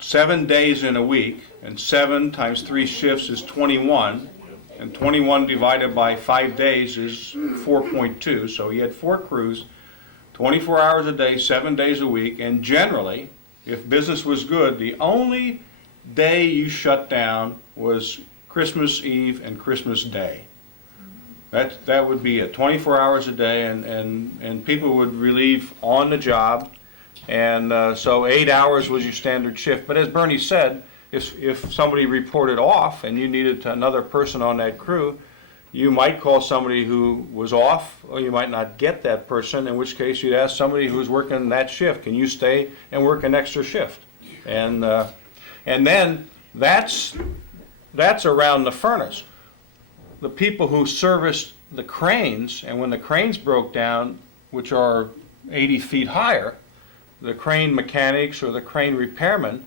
7 days in a week, and 7 times 3 shifts is 21, and 21 divided by 5 days is 4.2. So you had 4 crews, 24 hours a day, 7 days a week, and generally, if business was good, the only day you shut down was Christmas Eve and Christmas Day. That would be 24 hours a day, and people would relieve on the job, and so 8 hours was your standard shift. But as Bernie said, if somebody reported off and you needed another person on that crew, you might call somebody who was off, or you might not get that person, in which case you'd ask somebody who's working that shift, can you stay and work an extra shift? And then that's around the furnace. The people who serviced the cranes, and when the cranes broke down, which are 80 feet higher, the crane mechanics or the crane repairmen,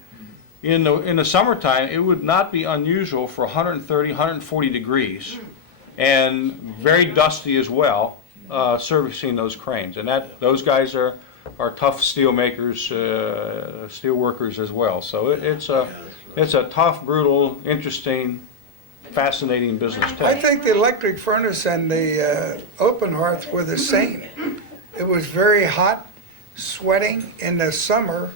in the summertime, it would not be unusual for 130, 140 degrees, and very dusty as well. servicing those cranes. And those guys are tough steel makers, steel workers as well. So it's a tough, brutal, interesting, fascinating business too. I think the electric furnace and the open hearth were the same. It was very hot, sweating in the summer,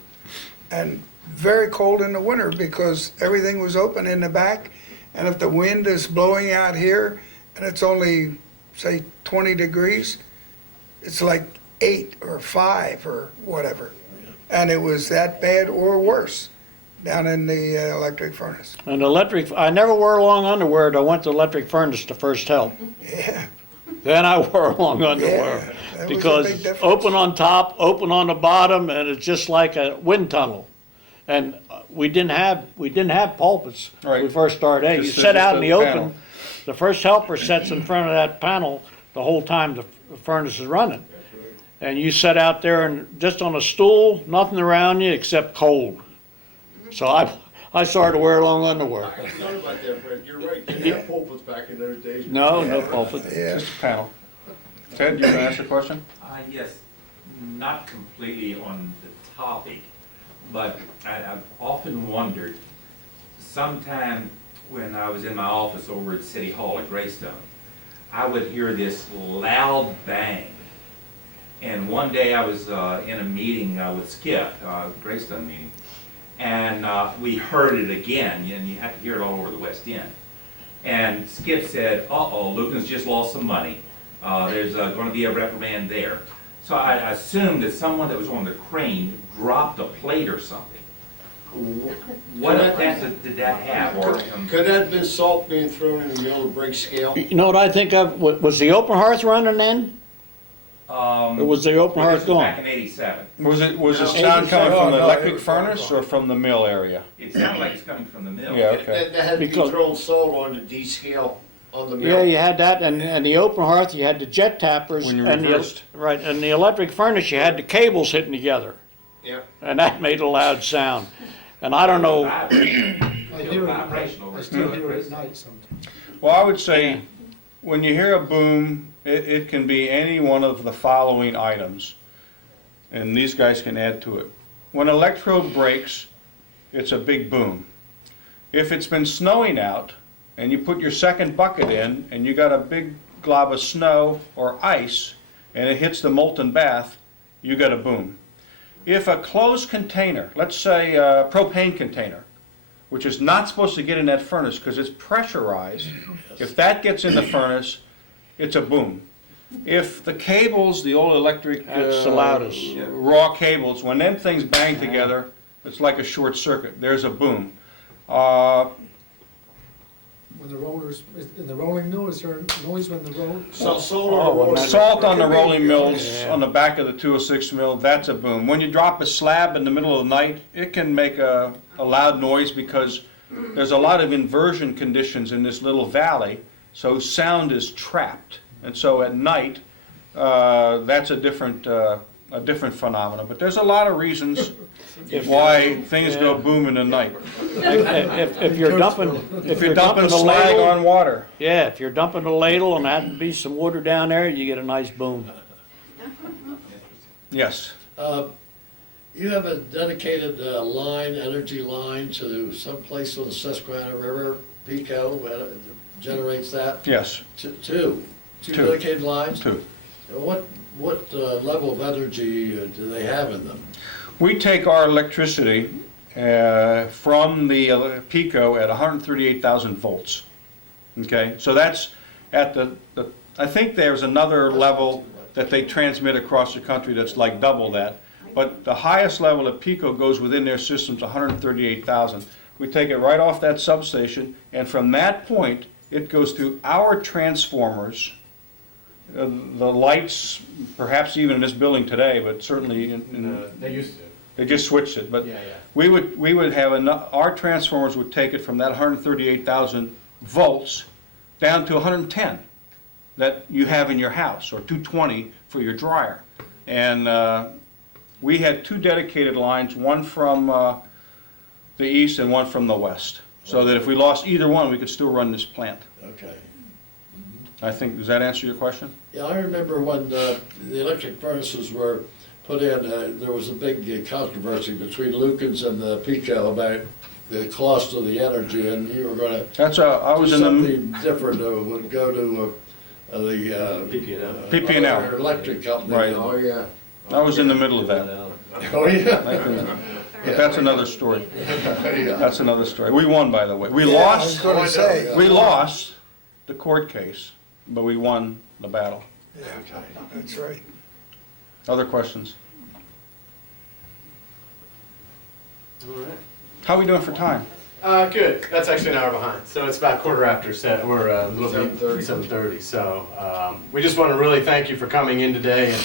and very cold in the winter because everything was open in the back. And if the wind is blowing out here and it's only, say, 20 degrees, it's like 8 or 5 or whatever. And it was that bad or worse down in the electric furnace. And I never wore long underwear till I went to electric furnace to first help. Yeah. Then I wore long underwear. Yeah, that was a Because big it's difference. open on top, open on the bottom, and it's just like a wind tunnel. And we didn't have pulpits when we first started. Hey, you Just sit out in the panel. open, the first helper sits in front of that panel the whole time the furnace is running. And you sit out there and just on a stool, nothing around you except cold. So I started to wear long underwear. I thought about that, Fred, you're right, they didn't have pulpits back in those days. No pulpit. Yeah. Just a panel. Ted, you want to ask a question? Yes, not completely on the topic, but I've often wondered, sometime when I was in my office over at City Hall at Greystone, I would hear this loud bang. And one day I was in a meeting with Skip, Greystone meeting, and we heard it again, and you have to hear it all over the West End. And Skip said, uh-oh, Lukens just lost some money. There's going to be a reprimand there. So I assumed that someone that was on the crane dropped a plate or something. What effect did that have? Or, Could that have been salt being thrown in the middle of the brake scale? You know what I think of? Was the open hearth running then? Or was the open hearth This was going? back in '87. Was the sound coming from the No, electric it was- furnace or from the mill area? It sounded like it's coming from the mill. Yeah, okay. That had to be Because- thrown salt on the D scale on the mill. Yeah, you had that, and the open hearth, you had the jet tappers. When you and reversed. Right, and the electric furnace, you had the cables hitting together, Yeah. and that made a loud sound. And I don't know, I hear it at night, I still hear it at night sometimes. Well, I would say, when you hear a boom, it can be any one of the following items, and these guys can add to it. When an electrode breaks, it's a big boom. If it's been snowing out, and you put your second bucket in, and you got a big glob of snow or ice, and it hits the molten bath, you got a boom. If a closed container, let's say a propane container, which is not supposed to get in that furnace because it's pressurized, if that gets in the furnace, it's a boom. If the cables, the old electric That's the loudest. raw cables, when them things bang together, it's like a short circuit. There's a boom. When the rollers, in the rolling mill, is there a noise when the roll? Salt on Oh, the roller. Salt on the Could be- rolling mills, Yeah. on the back of the 206 mill, that's a boom. When you drop a slab in the middle of the night, it can make a loud noise because there's a lot of inversion conditions in this little valley, so sound is trapped. And so at night, that's a different phenomenon. But there's a lot of reasons why things go boom in the night. if you're dumping, If you're dumping slag on water. yeah, if you're dumping a ladle and there happens to be some water down there, you get a nice boom. Yes. You have a dedicated line, energy line to someplace on the Susquehanna River, Pico, generates that? Yes. Two Two. dedicated lines? Two. What level of energy do they have in them? We take our electricity from the Pico at 138,000 volts. Okay, so that's at I think there's another level that they transmit across the country that's like double that. But the highest level at Pico goes within their systems, 138,000. We take it right off that substation, and from that point, it goes to our transformers. The lights, perhaps even in this building today, but certainly They used to. they just switched it. But Yeah. we would have our transformers would take it from that 138,000 volts down to 110 that you have in your house, or 220 for your dryer. And we had two dedicated lines, one from the east and one from the west, so that if we lost either one, we could still run this plant. Okay. I think, does that answer your question? Yeah, I remember when the electric furnaces were put in, there was a big controversy between Lukens and the PICO about the cost of the energy, and you were gonna I was do in the, something different, would go to the PP&L. other electric company. Right. Oh, yeah. I was in the middle of that. Oh, yeah. But that's another story. Yeah. That's another story. We won, by the way. We Yeah, I was lost, gonna say. we lost the court case, but we won the battle. Yeah, that's right. Other questions? All right. How are we doing for time? Good. That's actually an hour behind. So it's about 7:15, or a little bit 7:30. So we just want to really thank you for coming in today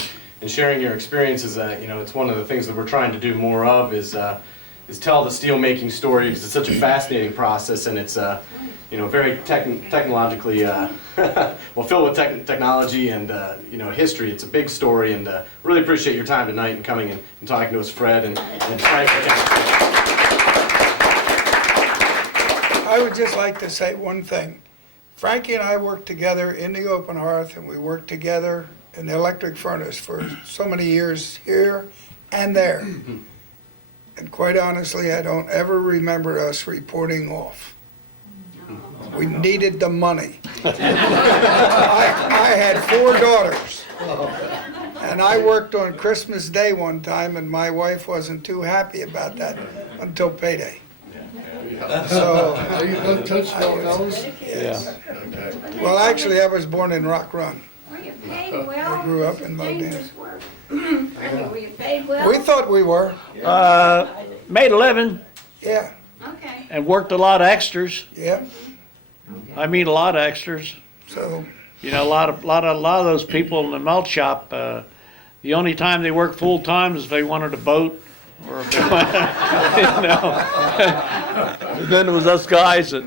and sharing your experiences. You know, it's one of the things that we're trying to do more of is tell the steel making story, because it's such a fascinating process, and it's you know, very technologically well, filled with technology and you know, history. It's a big story, and really appreciate your time tonight and coming and talking to us, Fred and Frank. I would just like to say one thing. Frankie and I worked together in the open hearth, and we worked together in the electric furnace for so many years here and there. And quite honestly, I don't ever remember us reporting off. We needed the money. I had 4 daughters. And I worked on Christmas Day one time, and my wife wasn't too happy about that until payday. So, Are you both Coachville fellows? yes. Well, actually, I was born in Rock Run. Were you paid well? I grew up in Modena. Dangerous work. I mean, were you paid well? We thought we were, Made a living yeah, Okay. and worked a lot of extras. yeah. I mean, a lot of extras. So, You know, a lot of those people in the melt shop, the only time they work full time is if they wanted a boat or if they you know. Then it was us guys that,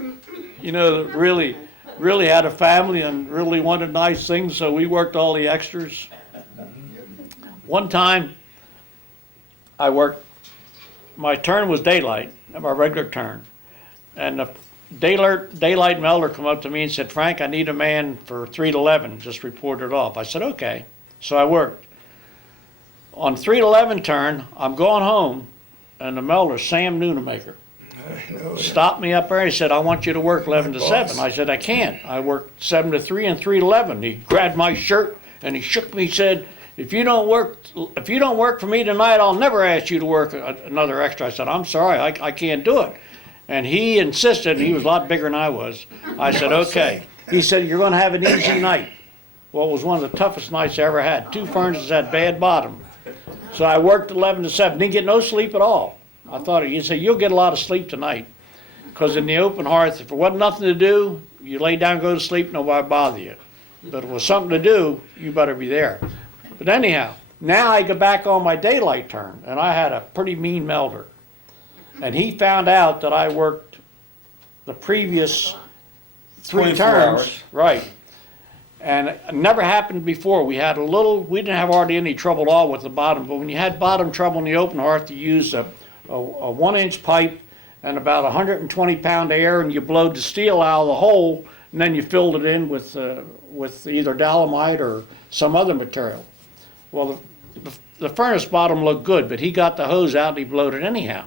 you know, that really had a family and really wanted nice things, so we worked all the extras. One time, my turn was daylight, my regular turn, and the daylight melder come up to me and said, "Frank, I need a man for 3 to 11, just report it off." I said, "Okay." So I worked. On 3 to 11 turn, I'm going home, and the melder, Sam Noonemaker, stopped me up there. He said, "I want you to work 11 to 7. I said, "I can't. I work 7 to 3 and 3 to 11. He grabbed my shirt and he shook me. He said, if you don't work for me tonight, I'll never ask you to work another extra." I said, "I'm sorry, I can't do it." And he insisted, and he was a lot bigger than I was. I said, "Okay." He said, "You're going to have an easy night." Well, it was one of the toughest nights I ever had. 2 furnaces had bad bottom. So I worked 11 to 7, didn't get no sleep at all. I thought, he said, "You'll get a lot of sleep tonight." Because in the open hearth, if there wasn't nothing to do, you lay down and go to sleep, nobody bother you. But if it was something to do, you better be there. But anyhow, now I go back on my daylight turn, and I had a pretty mean melder. And he found out that I worked the previous 3 24 turns. hours. Right. And it never happened before. We didn't have hardly any trouble at all with the bottom, but when you had bottom trouble in the open hearth, you used a 1-inch pipe and about 120 pound air, and you blowed the steel out of the hole, and then you filled it in with either dolomite or some other material. Well, the furnace bottom looked good, but he got the hose out and he blowed it anyhow.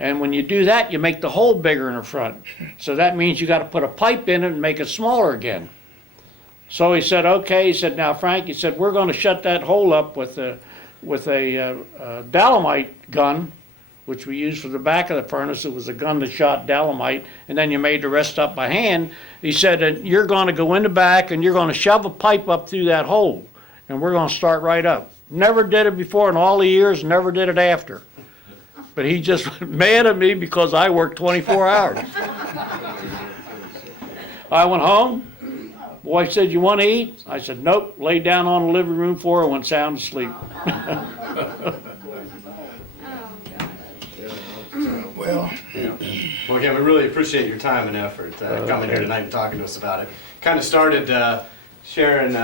And when you do that, you make the hole bigger in the front. So that means you got to put a pipe in it and make it smaller again. So he said, "Okay." He said, "Now, Frank," he said, "we're going to shut that hole up with a dolomite gun, which we used for the back of the furnace. It was a gun that shot dolomite, and then you made the rest up by hand." He said, "And you're going to go in the back and you're going to shove a pipe up through that hole, and we're going to start right up." Never did it before in all the years, never did it after. But he just mad at me because I worked 24 hours. I went home. Boy said, "You want to eat?" I said, "Nope." Laid down on the living room floor and went sound asleep. well. Well, again, we really appreciate your time and effort coming here tonight and talking to us about it. Kind of started, Sharon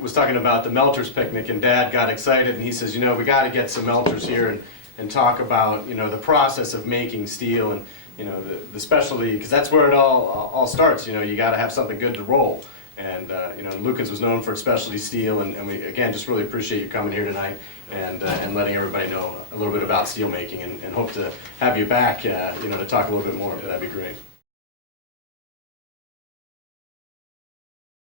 was talking about the melters picnic, and Dad got excited, and he says, "You know, we got to get some melters here and talk about, you know, the process of making steel and, you know, the specialty, because that's where it all starts. You know, you got to have something good to roll." And, you know, Lukens was known for its specialty steel, and we, again, just really appreciate you coming here tonight and letting everybody know a little bit about steel making, and hope to have you back, you know, to talk a little bit more. That'd be great.